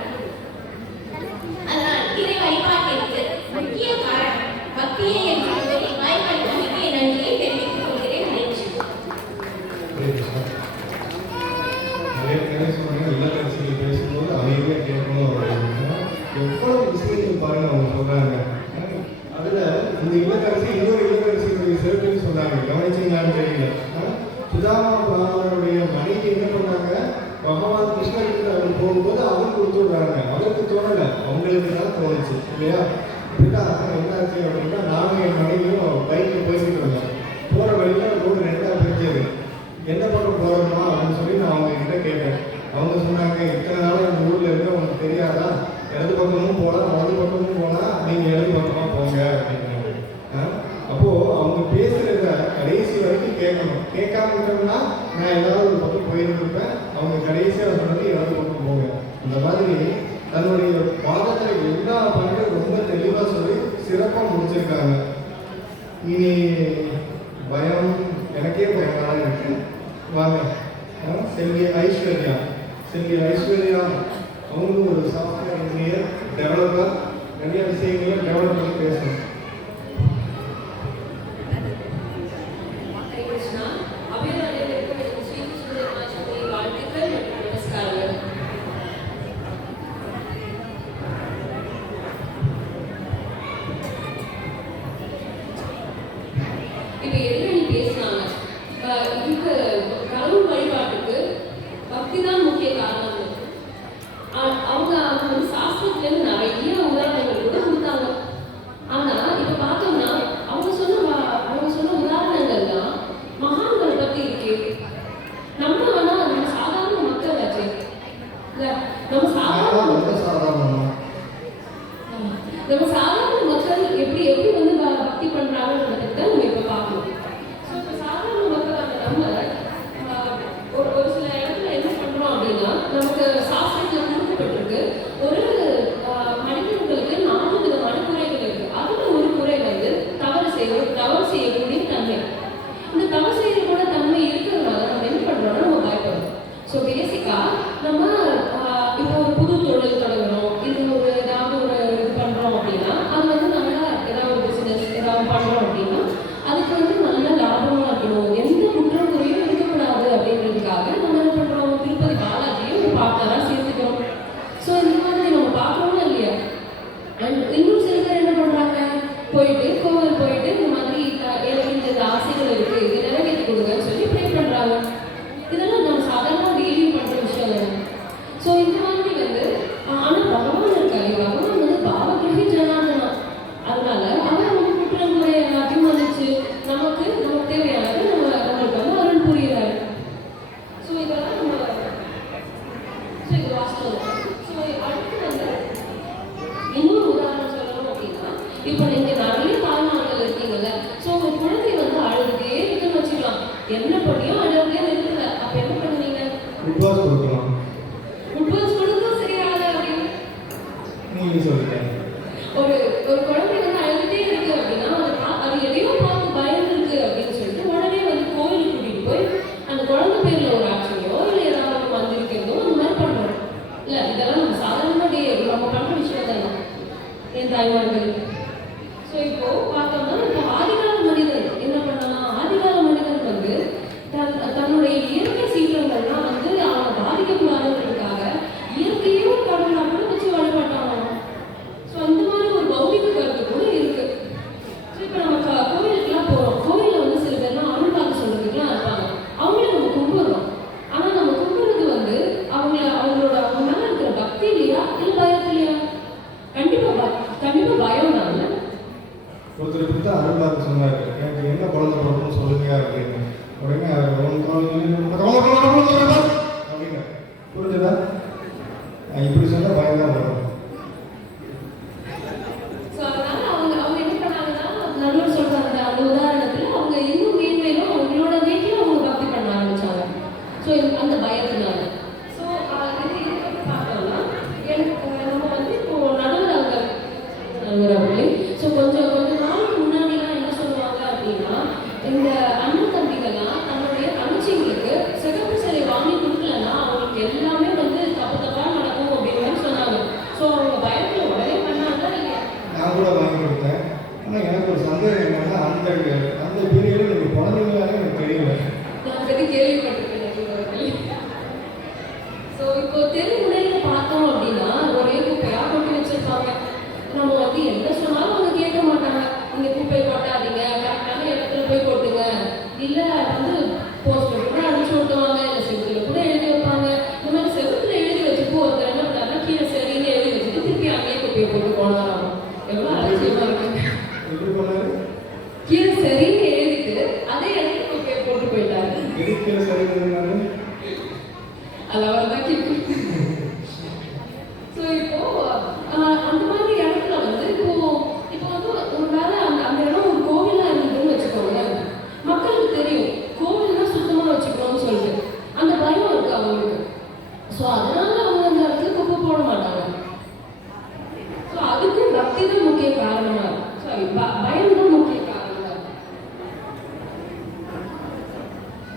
அதனால் இறை வழிபாட்டிற்கு முக்கிய காரணம் பக்தியே என்று கூறி வாய்ப்பளித்த மிக்க நன்றியை தெரிவித்துக் கொள்கிறேன். நிறைய பேர் சொன்னாங்க இல்லத்தரசிகள் பேசும்போது அமைதியா கேட்கணும் அப்படின்னா எவ்வளவு விஷயங்கள் பாருங்க அவங்க சொல்றாங்க. அதுல இந்த இல்லத்தரசி இன்னொரு இல்லத்தரசியுடைய சிறப்புன்னு சொன்னாங்க, கவனிச்சீங்களான்னு தெரியல. சுதாமா பிராமணருடைய மனைவி என்ன பண்ணாங்க, பகவான் கிருஷ்ணருக்கு அவர் போகும்போது அவர் கொடுத்துடுறாங்க. அவருக்கு தோணலை, அவங்களுக்கு தான் தோணுச்சு இல்லையா? இப்படிதான் என்னாச்சு அப்படின்னா, நானும் என் மனைவியும் பைக்கில் பேசிட்டு இருந்தோம். போகிற வழியில் ரோடு 2ஆக பிரிஞ்சது. என்ன பண்ண போகிறோமா அப்படின்னு சொல்லி நான் அவங்க கிட்ட கேட்டேன். அவங்க சொன்னாங்க, இத்தனை நாள் இந்த ஊரில் இருக்க உங்களுக்கு தெரியாதா, இடது பக்கமும் போகலாம் வலது பக்கமும் போகலாம், நீங்கள் இடது பக்கமாக போங்க அப்படின்னாங்க. அப்போது அவங்க பேசுகிறத கடைசி கேட்கணும். கேட்காம விட்டோம்னா நான் ஏதாவது ஒரு பக்கம் போயிருந்திருப்பேன். அவங்க கடைசியாக சொன்னது ஏதாவது பக்கம் போங்க. இந்த மாதிரி தன்னுடைய பாதத்தில் எல்லா பாட்டும் ரொம்ப தெளிவாக சொல்லி சிறப்பாக முடிச்சிருக்காங்க. இனி பயம் எனக்கே பயமாக தான் இருக்கு. வாங்க செல்வி ஐஸ்வர்யா. செல்வி ஐஸ்வர்யா அவங்களும் ஒரு சாஃப்ட்வேர் இன்ஜினியர், டெவலப்பர், நிறைய விஷயங்களை டெவலப் பண்ணி பேசணும். ஹரே கிருஷ்ணா. அபிராமிகளுக்கு எனது ஸ்ரீ கிருஷ்ண ஜென்மாஷ்டமி வாழ்த்துக்கள் மற்றும் நமஸ்காரங்கள். இப்ப எதிரணி பேசினாங்க, இதுக்கு கடவுள் வழிபாட்டுக்கு பக்தி தான் முக்கிய காரணம். அவங்க வந்து சாஸ்திரத்துல இருந்து நிறைய உதாரணங்கள் கூட கொடுத்தாங்க. ஆனா இப்ப பார்த்தோம்னா அவங்க சொன்ன உதாரணங்கள் தான் மகான்கள் பத்தி இருக்கு. நம்ம சாதாரண மக்கள் ஆச்சு. நம்ம சாதாரண மக்கள் எப்படி எப்படி வந்து பக்தி பண்றாங்கன்றத பத்தி தான் நம்ம இப்ப பார்க்கணும். ஸோ இப்போ சாதாரண மக்களான நம்ம ஒரு சில இடத்துல என்ன பண்றோம் அப்படின்னா, நமக்கு சாஸ்திரத்துல கொடுக்கப்பட்டிருக்கு ஒரு மனிதர்களுக்கு 4 விதமான குறைகள் இருக்கு. அதுல ஒரு குறை வந்து தவறு செய்யக்கூடிய தன்மை. இந்த தவறு செய்யக்கூடிய தன்மை இருக்கிறதுனால நம்ம என்ன பண்றோம்னா நம்ம பயப்படுறோம். ஸோ பேசிக்கா நம்ம இப்போ ஒரு புது தொழில் தொடங்குறோம், இது ஏதாவது ஒரு இது பண்றோம் அப்படின்னா, அது வந்து நல்லா ஏதாவது ஒரு பிசினஸ் ஏதாவது பண்றோம் அப்படின்னா அதுக்கு வந்து நல்ல லாபமா இருக்கணும், எந்த குற்றங்குறையும் இருக்கக்கூடாது அப்படின்றதுக்காக நம்ம என்ன பண்றோம், திருப்பதி பாலாஜியும் ஒரு பார்ட்னரா சேர்த்துக்கிறோம். ஸோ இந்த மாதிரி நம்ம பார்க்கறோம்னா இல்லையா? அண்ட் இன்னும் சில பேர் என்ன பண்றாங்க, போயிட்டு கோவில் போயிட்டு இந்த மாதிரி எனக்கு இந்த ஆசைகள் இருக்கு, இது நிறைவேற்றி கொடுங்கன்னு சொல்லி ப்ரே பண்றாங்க. இதெல்லாம் நம்ம சாதாரண டெய்லியும் பண்ற விஷயம் தானே. ஸோ இந்த மாதிரி வந்து ஆனா பகவான் இருக்காரு, பகவான் வந்து பாவகிரகி ஜனார்தனா. அதனால அவர் நம்ம குற்றங்குறை எல்லாத்தையும் வந்துச்சு நமக்கு தேவையானது நம்மளுக்கு வந்து அருள் புரியுறாரு. ஸோ இதெல்லாம் இது வாஸ்தவம். ஸோ அடுத்து வந்து இன்னொரு உதாரணம் சொல்லணும் அப்படின்னா, இப்போ நீங்க நிறைய தாய்மார்கள் இருக்கீங்கல்ல, ஸோ உங்க குழந்தை வந்து அழுதுட்டே இருக்குன்னு வச்சுக்கலாம், என்ன பண்ணியும் அழுதே நிறுத்தல. அப்ப என்ன பண்ணுவீங்க? உட்வாஸ் கொடுக்கலாம். உட்வாஸ் கொடுத்தா சரியாகல அப்படின்னு நீங்க சொல்லுங்க. ஒரு குழந்தை வந்து அழுதுட்டே இருக்கு அப்படின்னா அது எதையோ பார்த்து பயந்து இருக்கு அப்படின்னு சொல்லிட்டு உடனே வந்து கோயிலுக்கு கூட்டிட்டு போய் அந்த குழந்தை பேர்ல ஒரு ஆக்ஷனையோ இல்லை ஏதாவது வந்திருக்கிறதோ அந்த மாதிரி பண்றோம். இல்ல இதெல்லாம் நம்ம சாதாரண நம்ம பண்ற விஷயம் தானே என் தாய்மார்கள். ஸோ இப்போ பார்த்தோம்னா இப்போ ஆதிகால மனிதன் என்ன பண்ணலாம், ஆதிகால மனிதன் வந்து தன்னுடைய இயற்கை சீற்றங்கள்லாம் வந்து அவனை பாதிக்கக்கூடாதுன்றதுக்காக இயற்கையும் கடவுளா கூட வச்சு வழிபட்டாங்க. ஸோ இந்த மாதிரி ஒரு பௌதிக கருத்து கூட இருக்கு. ஸோ இப்போ நம்ம கோவிலுக்குலாம் போகிறோம், கோவிலில் வந்து சில பேர்லாம் அருள் பார்க்க சொல்றதுக்குலாம் இருப்பாங்க, அவங்கள நம்ம கும்பிடுறோம். ஆனால் நம்ம கும்பிடுறது வந்து அவங்க மேலே இருக்கிற பக்தி இல்லையா இல்லை பயத்திலையா? கண்டிப்பாக பயம் தான். ஒருத்தர் இப்படி தான் அருள் பார்க்க சொன்னார், எனக்கு என்ன குழந்தை பிறக்கும் சொல்லுங்க அப்படின்னு. உடனே அப்படின்னு புரிஞ்சுதா? இப்படி சொன்னால் பயம் தான் வரும். ஸோ அதனால அவங்க என்ன பண்ணாங்கன்னா, நல்லூர் சொல்றாங்க அந்த உதாரணத்தில் அவங்க இன்னும் மேன்மேலும் அவங்களோட வீட்டில் அவங்க பக்தி பண்ண ஆரம்பிச்சாங்க. ஸோ அந்த பயத்தினால. ஸோ இது பார்த்தோம்னா நம்ம வந்து இப்போ நடுவர் அவர்களே, ஸோ கொஞ்சம் நாளுக்கு முன்னாடிலாம் என்ன சொல்லுவாங்க அப்படின்னா, இந்த அண்ணன் தம்பிகள்லாம் தன்னுடைய தங்கச்சிங்களுக்கு சிகப்பு சிலை வாங்கி கொடுக்கலன்னா அவங்களுக்கு எல்லாமே வந்து தப்பா நடக்கும் அப்படின்னு சொன்னாங்க. ஸோ அவங்க பயத்துல உடனே பண்ணாங்க இல்லையா? நான் கூட வாங்கி கொடுத்தேன். ஆனால் எனக்கு ஒரு சந்தேகம் என்னன்னா, அந்த பீரியடில் நீங்கள் குழந்தைங்களாக எனக்கு தெரியல. நான் பற்றி கேள்விப்பட்டிருக்கேன். ஸோ இப்போ தெருமுனையில பார்த்தோம் அப்படின்னா ஒரே குப்பையா கொட்டி வச்சிருப்பாங்க. நம்ம வந்து என்ன சொன்னாலும் அவங்க கேட்க மாட்டாங்க. நீங்க குப்பை கொட்டாதீங்க, கரெக்டான இடத்துல போய் கொட்டுங்க, இல்ல வந்து போஸ்டர் கூட அடிச்சு விட்டுவாங்க, இல்லை செவுத்துல கூட எழுதி வைப்பாங்க. இந்த மாதிரி செவுத்துல எழுதி வச்சுட்டு ஒருத்தர் என்ன பண்ணாருன்னா கீழே சரின்னு எழுதி வச்சுட்டு திருப்பி அங்கேயே குப்பையை போட்டு போனாராம். எவ்வளவு அலட்சியமா இருக்கு. எப்படி பண்ணாரு? கீழே சரின்னு எழுதிட்டு அதே இடத்துல குப்பையை போட்டு போயிட்டாரு. எதுக்கு சரி பண்ணாரு? அது அவர் தான் கேட்கும். ஸோ இப்போ அந்த மாதிரி இடத்துல வந்து இப்போ வந்து ஒரு வேலை அந்த இடம் ஒரு கோவிலா இருந்ததுன்னு வச்சுக்கோங்க, மக்களுக்கு தெரியும் கோவில்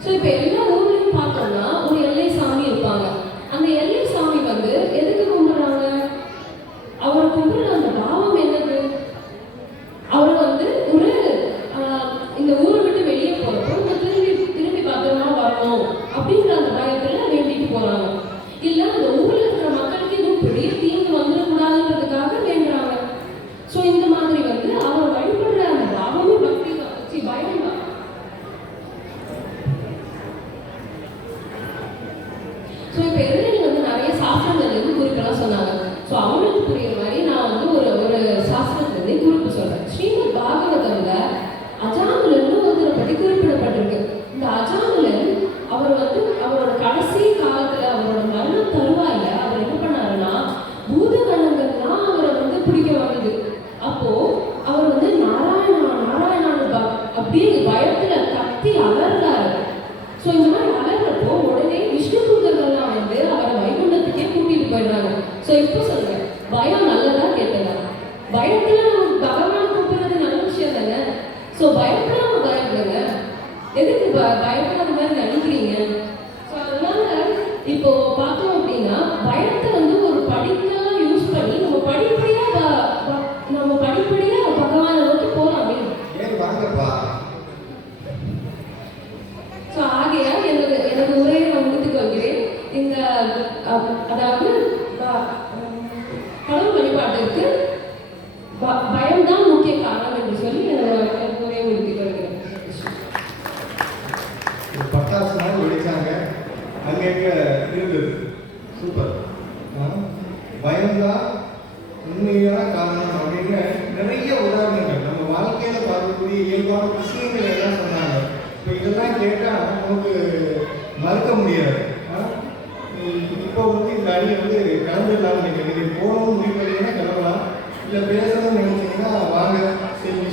ஸோ இப்போ எல்லா ஊர்லேயும் பார்த்தோம்னா ஒரு எல்லை சாமி இருப்பாங்க. அந்த எல்லை சாமி வந்து எதுக்கு கும்பிடுறாங்க? அவரை கும்பிடுற அந்த பாவம் என்னது? அவர் வந்து ஒரு இந்த ஊரை விட்டு வெளியே போகிறப்போ இந்த திரும்பி பத்திரமா வரணும் அப்படின்ற அந்த பயத்தில் வேண்டிட்டு போகிறாங்க. இல்லை அந்த ஊரில் இருக்கிற மக்களுக்கு எதுவும் பெரிய தீங்கு வந்துடக்கூடாதுன்றதுக்காக வேண்டுறாங்க. ஸோ இந்த மாதிரி வந்து அவர் வழிபடுற அந்த பாவமும் பக்தி பயம் தான். ஸோ இப்போ எதிரணி வந்து நிறைய சாஸ்திரங்கள்லேருந்து குறிப்பெல்லாம் சொன்னாங்க. ஸோ அவங்களுக்கு புரியுற மாதிரி நான் வந்து ஒரு சாஸ்திரத்துலேருந்து குறிப்பு சொல்கிறேன். ஸ்ரீமத் பாகவதம்ல அஜாமுலன்னு ஒருத்தரை பற்றி குறிப்பிடப்பட்டிருக்கு. இந்த அஜாமுலன் அவர் வந்து அவரோட கடைசி காலத்தில் அவரோட மரணம் தருவாயில அவர் என்ன பண்ணாருன்னா பூதகணங்கள்லாம் அவரை வந்து பிடிக்க வந்தது. அப்போ அவர் வந்து நாராயணா நாராயணான்னு அப்படியே பயத்துல கத்தி அலறாரு. ஸோ இந்த மாதிரி அலறப்போ உடனே விஷ்ணு தூதர்கள்லாம் வந்து அவரை வைகுண்டத்துக்கே கூட்டிட்டு போயிடுறாங்க. ஸோ இப்போ சொல்லுங்க, பயம் நல்லதா கெட்டதா? பயத்துல நம்ம பகவான் கூப்பிடுறது நல்ல விஷயம் தானே. ஸோ பயத்துல நம்ம பயப்படுங்க, எதுக்கு பயப்படாத மாதிரி நினைக்கிறீங்க? ஸோ அதனால இப்போ பார்த்தோம் அப்படின்னா பயத்தை வந்து ஒரு படிக்கலாம் யூஸ் பண்ணி நம்ம படிப்படியா பகவானை நோக்கி போறோம் அப்படின்னு. ஸோ ஆகையால் எனது உரையை நான் முடித்துக் கொள்கிறேன். இந்த அதாவது கடவுள் வழிபாட்டிற்கு பயம்தான் முக்கிய காரணம் என்று சொல்லி எனது உரையை முடித்துக் கொள்கிறேன். பட்டாசு மாதிரி வெடிச்சாங்க, அங்கே இருந்தது. சூப்பர். பயம்தான் உண்மையான காரணம் அப்படின்னு நிறைய உதாரணங்கள் நம்ம வாழ்க்கையில பார்க்கக்கூடிய இயல்பான விஷயங்கள் எல்லாம் சொன்னாங்க. இப்போ இதெல்லாம் கேட்டால் நமக்கு மறுக்க முடியாது. இப்போ வந்து இந்த அணியை வந்து கிளம்பிடலாம்னு நினைக்கிறேன். நீங்கள் போகணும்னு முடிவு பண்ணீங்கன்னா கிளம்பலாம், இல்லை பேசணும்னு நினைச்சீங்கன்னா வாங்க. செல்வி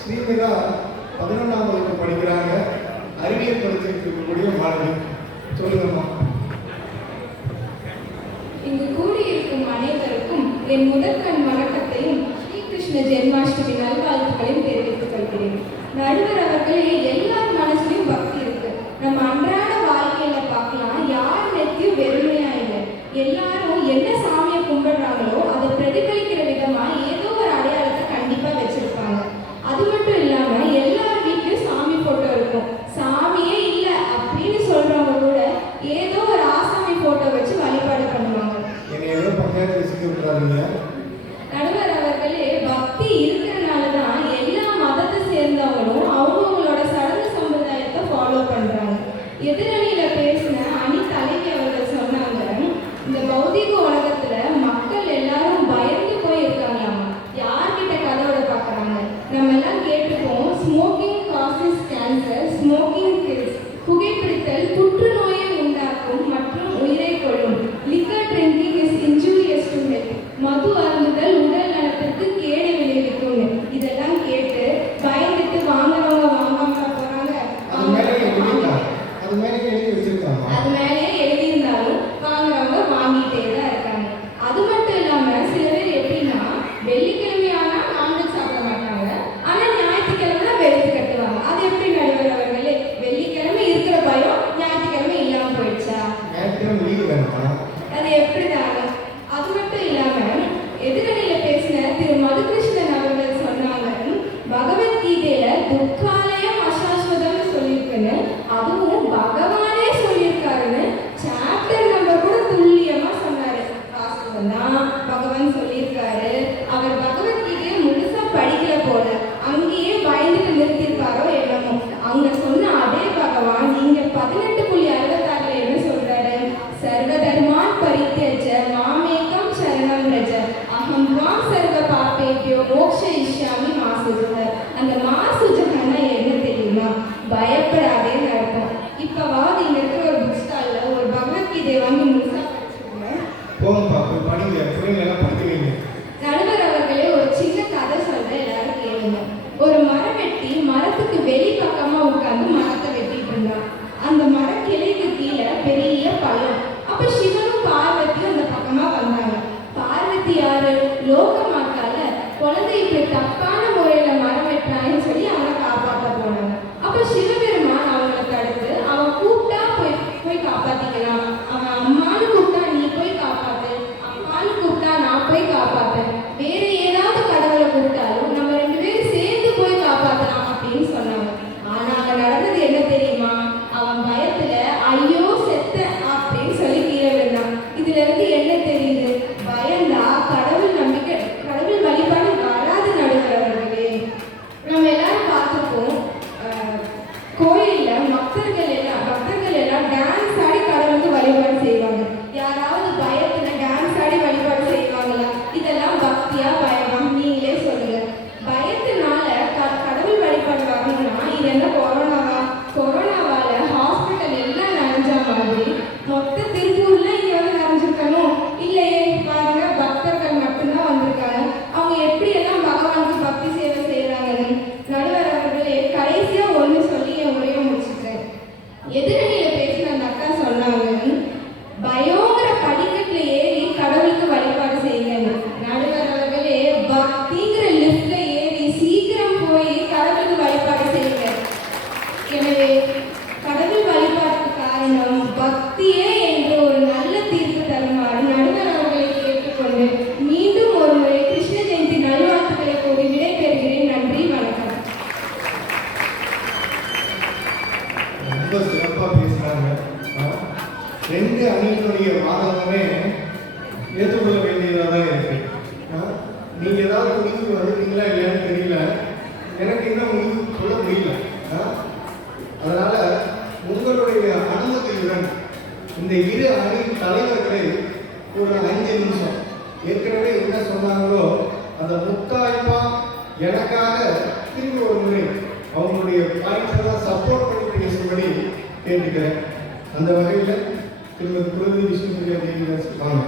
ஸ்ரீமிகா 11ஆம் வகுப்பு படிக்கிறாங்க, அறிவியல் படிச்சுட்டு இருக்கக்கூடிய மாணவி. சொல்லுங்கம்மா. இங்கு கூடியிருக்கும் அனைவருக்கும் என் முதற்கண் வணக்கத்தையும் ஸ்ரீகிருஷ்ண ஜென்மாஷ்டமி நல்வாழ்த்துக்களையும் தெரிவித்துக் கொள்கிறேன். நடுவர் அவர்களே, எல்லார் மனசுலையும் பக்தி இருக்கு. நம்ம அன்றாட வாழ்க்கையில பார்க்கலாம், யார் நெத்தியும் வெறுமையா இல்லை. எல்லாரும் என்ன சாமியை கும்பிடுறாங்களோ அதை பிரதிபலிக்கிற விதமா ஏதோ ஒரு அடையாளத்தை கண்டிப்பா வச்சிருப்பாங்க. அது மட்டும் இல்லாம எல்லார் வீட்லயும் சாமி போட்டோ இருக்கும். சாமியே இல்லை அப்படின்னு சொல்றவங்க கூட ஏதோ ஒரு ஆசாமி போட்டோ வச்சு வழிபாடு பண்ணுவாங்க. நடுவர் அவர்களே, பக்தி இருக்கிறதுனாலதான் எல்லா மதத்தை சேர்ந்தவங்களும் அவங்களோட சடங்கு சம்பிரதாயத்தை ஃபாலோ பண்றாங்க. எதிரணியில பேசின அணி தலைவி அவர்கள் சொன்னாங்க, இந்த பௌதிக உலகத்துல மக்கள் எல்லாரும் பயந்து போயிருக்காங்களாமா. யார்கிட்ட கதவோட பாக்குறாங்க? நம்ம எல்லாம் கேட்டுப்போம், smoking causes cancer, smoking kills, புகைப்பிடித்தல் புற்றுநோயை உண்டாக்கும் மற்றும் உயிரை கொள்ளும், liquor drinking is injurious to health, மது அருந்துதல் உடல் நலத்திற்கு கேடு விளைவிக்கும். இதெல்லாம் கேட்டு பயந்துட்டு வாங்குறவங்க வாங்காம போறாங்க. அது மேலே எழுதியிருந்தாலும் வாங்குறவங்க வாங்கிட்டே தான் இருக்காங்க. அது மட்டும் இல்லாம சில பேர் எப்படின்னா வெள்ளிக்கிழமையானா நான்வெஜ் சாப்பிட மாட்டாங்க, ஆனா ஞாயிற்றுக்கிழமை வெளுத்து கட்டுவாங்க. அது எப்படி நடுவர் அவர்களே? வெள்ளிக்கிழமை இருக்கிற பயம் ஞாயிற்றுக்கிழமை இல்லாம போயிடுச்சா? அது எப்படிதாங்க? அது மட்டும் இல்லாம எதிரணியில பேசின திரு மதுகிருஷ்ணன் அவர்கள் சொன்னாங்க, பகவத்கீதையில துக்காலயம் அசாஸ்வதம்னு சொல்லியிருக்குன்னு, அதுவும் பகவானே சொல்லியிருக்காருன்னு சாப்டர் நம்பர் கூட துல்லியமா சொன்னாரு. வாஸ்தவம் தான், பகவான் சொல்லியிருக்காரு. அவர் பகவத்கீதையை முழுசா படிக்கல போல, அங்கேயே பயந்துட்டு நிறுத்திருப்பாரோ என்னமோ. அங்க சொன்ன அதே பகவான் இங்க 18.66 என்ன சொல்றாரு? சர்வதர்மான் பரித்யஜ மாமேகம் சரணம் ரஜ அஹம் துவாம் சர்வ பாபேபியோ மோக்ஷயிஷ்யாமி மாசுஜக. அந்த மாசுஜகன்னா என்ன தெரியுமா? பயப்படாதேன்னு அர்த்தம். இப்பவாவது இங்க இருக்கிற ஒரு புக் ஸ்டால்ல ஒரு பகவத்கீதை வாங்கி முழுசா படிச்சுக்கோங்க. நடுவர் அவர்களே, ஒரு சின்ன கதை சொல்றேன், எல்லாரும் கேளுங்க. ஒரு மரம் வெட்டி மரத்துக்கு வெளி பக்கமா உட்கார்ந்து மரத்தை வெட்டிட்டு இருந்தான். அந்த மரக்கிளைக்கு கீழே பெரிய பள்ளம். அப்ப சிவனும் பார்வதியும் அந்த பக்கமா வந்தாங்க. பார்வதி யாரு? லோகமாக்கால குழந்தை இப்படி தப்பான முறையில மரம் வெட்டான்னு சொல்லி அவனை காப்பாற்ற போனாங்க. அப்ப சிவபெருமான் அதற்காக திரும்பி ஒரு முறை அவங்களுடைய பாயிண்ட்ஸ் எல்லாம் சப்போர்ட் பண்ணி பேசும்படி கேட்டுக்கிறேன். அந்த வகையில் திருமதி குருதி விஷ்ணுபிரியா தேவி வாங்க.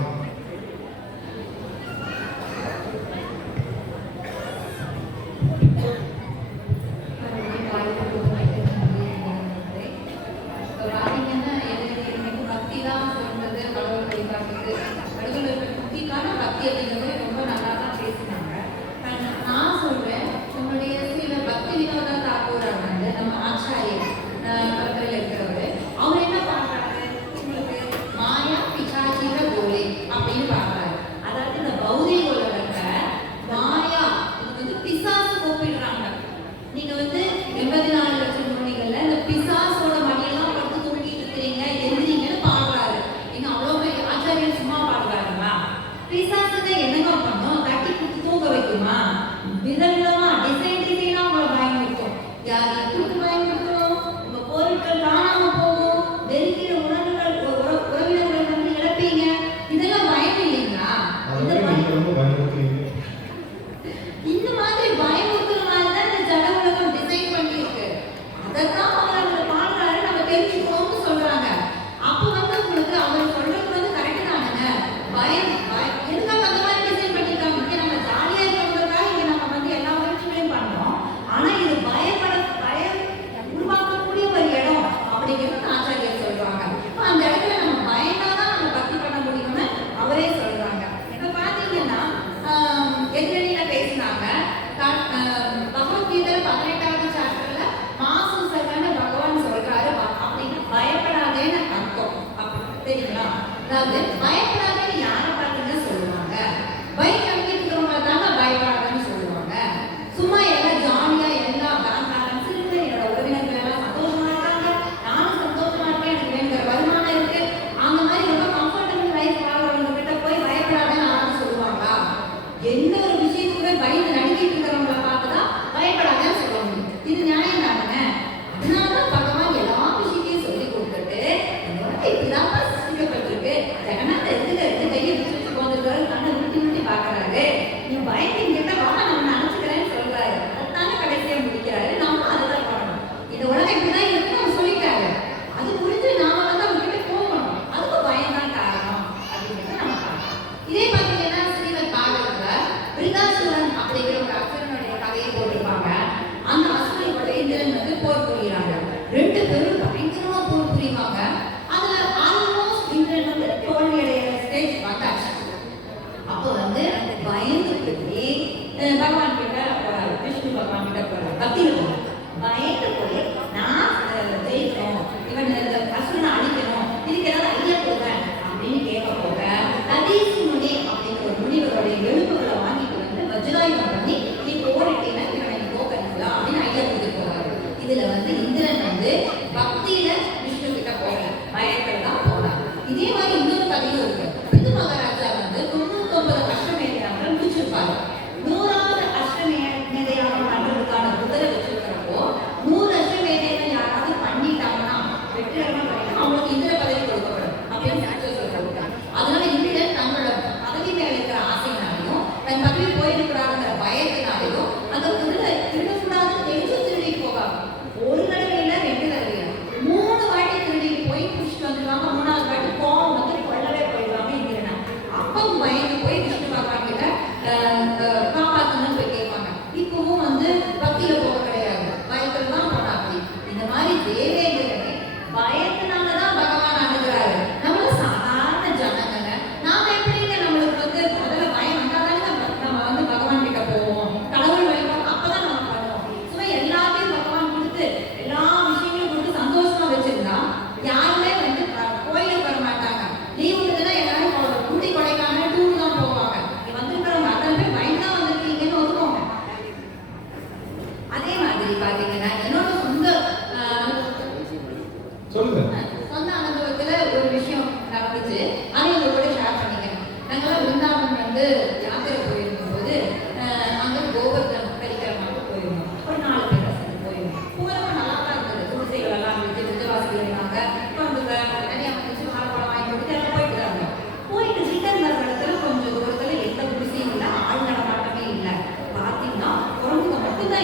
மட்டும்தான்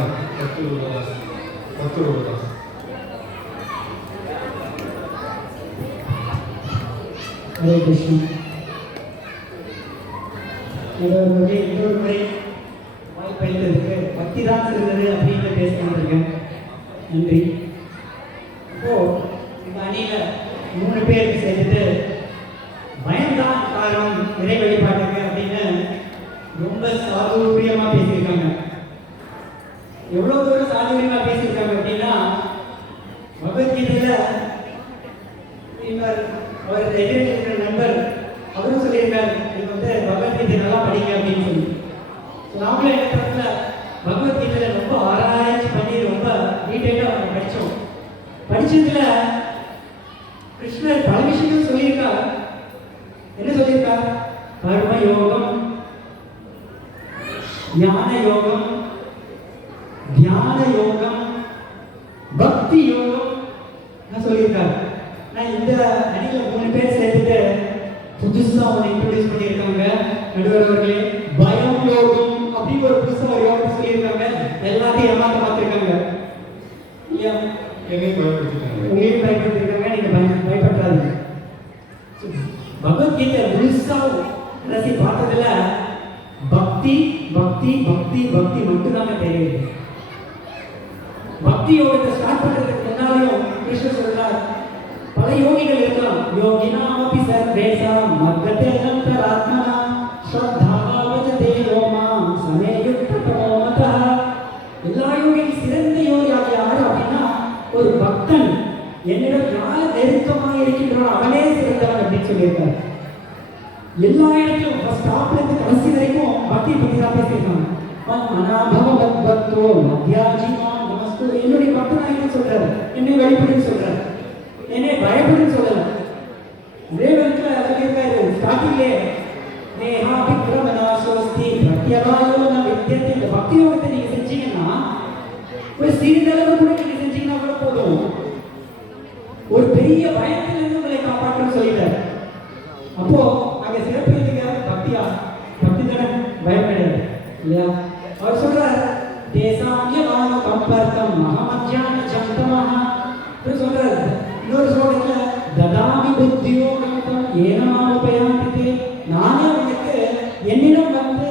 வாங்க 10 ரூபாய் 10 ரூபாய். ஹரே கிருஷ்ணா. இன்னொரு முறை வாய்ப்பளித்ததுக்கு பக்தி தான் சிறந்தது அப்படின்னு பேசிட்டு இருக்கேன். நன்றி. இப்போ இந்த அணியில 3 பேர் சேர்ந்துட்டு பயம்தான் காரணம் இறை வழிபாட்டுக்கு அப்படின்னு ரொம்ப சாதுரியமா பேசியிருக்காங்க. எவ்வளவு தூரம் சாதுரியமா பேசியிருக்காங்க அப்படின்னா, பகவத்கீதையில அவர் எதிர்க்கிற நண்பர் அவரும் சொல்லியிருக்காரு, நீங்க வந்து பகவத்கீதை நல்லா படிங்க அப்படின்னு சொல்லி. நாமளும் எங்க தரத்துல பகவத்கீதையில ரொம்ப ஆராய்ச்சி பண்ணி ரொம்ப டீட்டெயிலா படிச்சோம். படிச்சதுல கிருஷ்ணர் பல விஷயங்கள் சொல்லியிருக்கார். என்ன சொல்லியிருக்கார்? கர்ம யோகம், ஞான யோகம், தியான யோகம், பக்தி யோகம் சொல்லியிருக்காரு. நான் இந்த அணியில 3 பேர் சேர்த்துட்டு புதுசா ஒரு இன்ட்ரோடியூஸ் பண்ணியிருக்காங்க. நடுவர் அவர்களே, பயம் யோகம் அப்படின்னு ஒரு புதுசா ஒரு யோகம் சொல்லியிருக்காங்க. எல்லாத்தையும் ஏமாத்த பார்த்திருக்காங்க இல்லையா? என்னையும் பயன்படுத்திட்டாங்க. உங்களையும் பயன்படுத்திருக்காங்க. நீங்க பயப்படாதீங்க. பகவத்கீதை முழுசா ரசி பார்த்ததுல பக்தி பக்தி பக்தி பக்தி மட்டும்தாங்க தெரியுது. பக்தி யோகத்தை ஸ்டார்ட் பண்றதுக்கு முன்னாலேயும் கிருஷ்ணர் சொல்றார், பல யோகிகள் இருக்கலாம். யோகினா அபி சர்வேசா மத்கதே அந்தராத்மனா ஸ்ரத்தாவஜதே ரோமா சமேயுக்த தமோமதா. எல்லா யோகியும் சிறந்த யோகி யார் அப்படின்னா, ஒரு பக்தன் என்னிடம் யார் நெருக்கமாக இருக்கின்றான் அவனே சிறந்தவன் அப்படின்னு சொல்லியிருக்காரு. எல்லா இடத்திலும் ஃபர்ஸ்ட் ஸ்டாப்ல இருந்து கடைசி வரைக்கும் பக்தி பத்தி தான் பேசியிருக்காங்க. மனாபவத் பக்தோ மத்யாஜிமா நமஸ்து. என்னுடைய பக்தனாயின்னு சொல்றாரு, என்னை வழிபடுன்னு சொல்றாரு, என்னை பயப்படுன்னு சொல்லல. இதே விதத்துல சொல்லியிருக்காரு ஸ்டார்டிங்லே, நேஹா விக்ரமநாசோஸ்தி பிரத்யவாயோ ந வித்யத்தை. இந்த பக்தி யோகத்தை நீங்க செஞ்சீங்கன்னா, ஒரு சிறிதளவு கூட நீங்க செஞ்சீங்கன்னா கூட போதும், ஒரு பெரிய பயத்திலிருந்து உங்களை காப்பாற்றுன்னு சொல்லிட்டாரு. அப்போ அங்க சிறப்பு எதுக்காக? பக்தியா? பக்தி தானே, பயம் கிடையாது இல்லையா? அவர் சொல்றார், தேசாங்கியமான கம்பர்த்தம் மகாமத்யான ஜந்தமஹா சொல்றாரு. இன்னொரு ஸ்லோகத்துல ததாமி புத்தியோகம் ஏனமானுபயாந்திதே. நானே உனக்கு என்னிடம் வந்து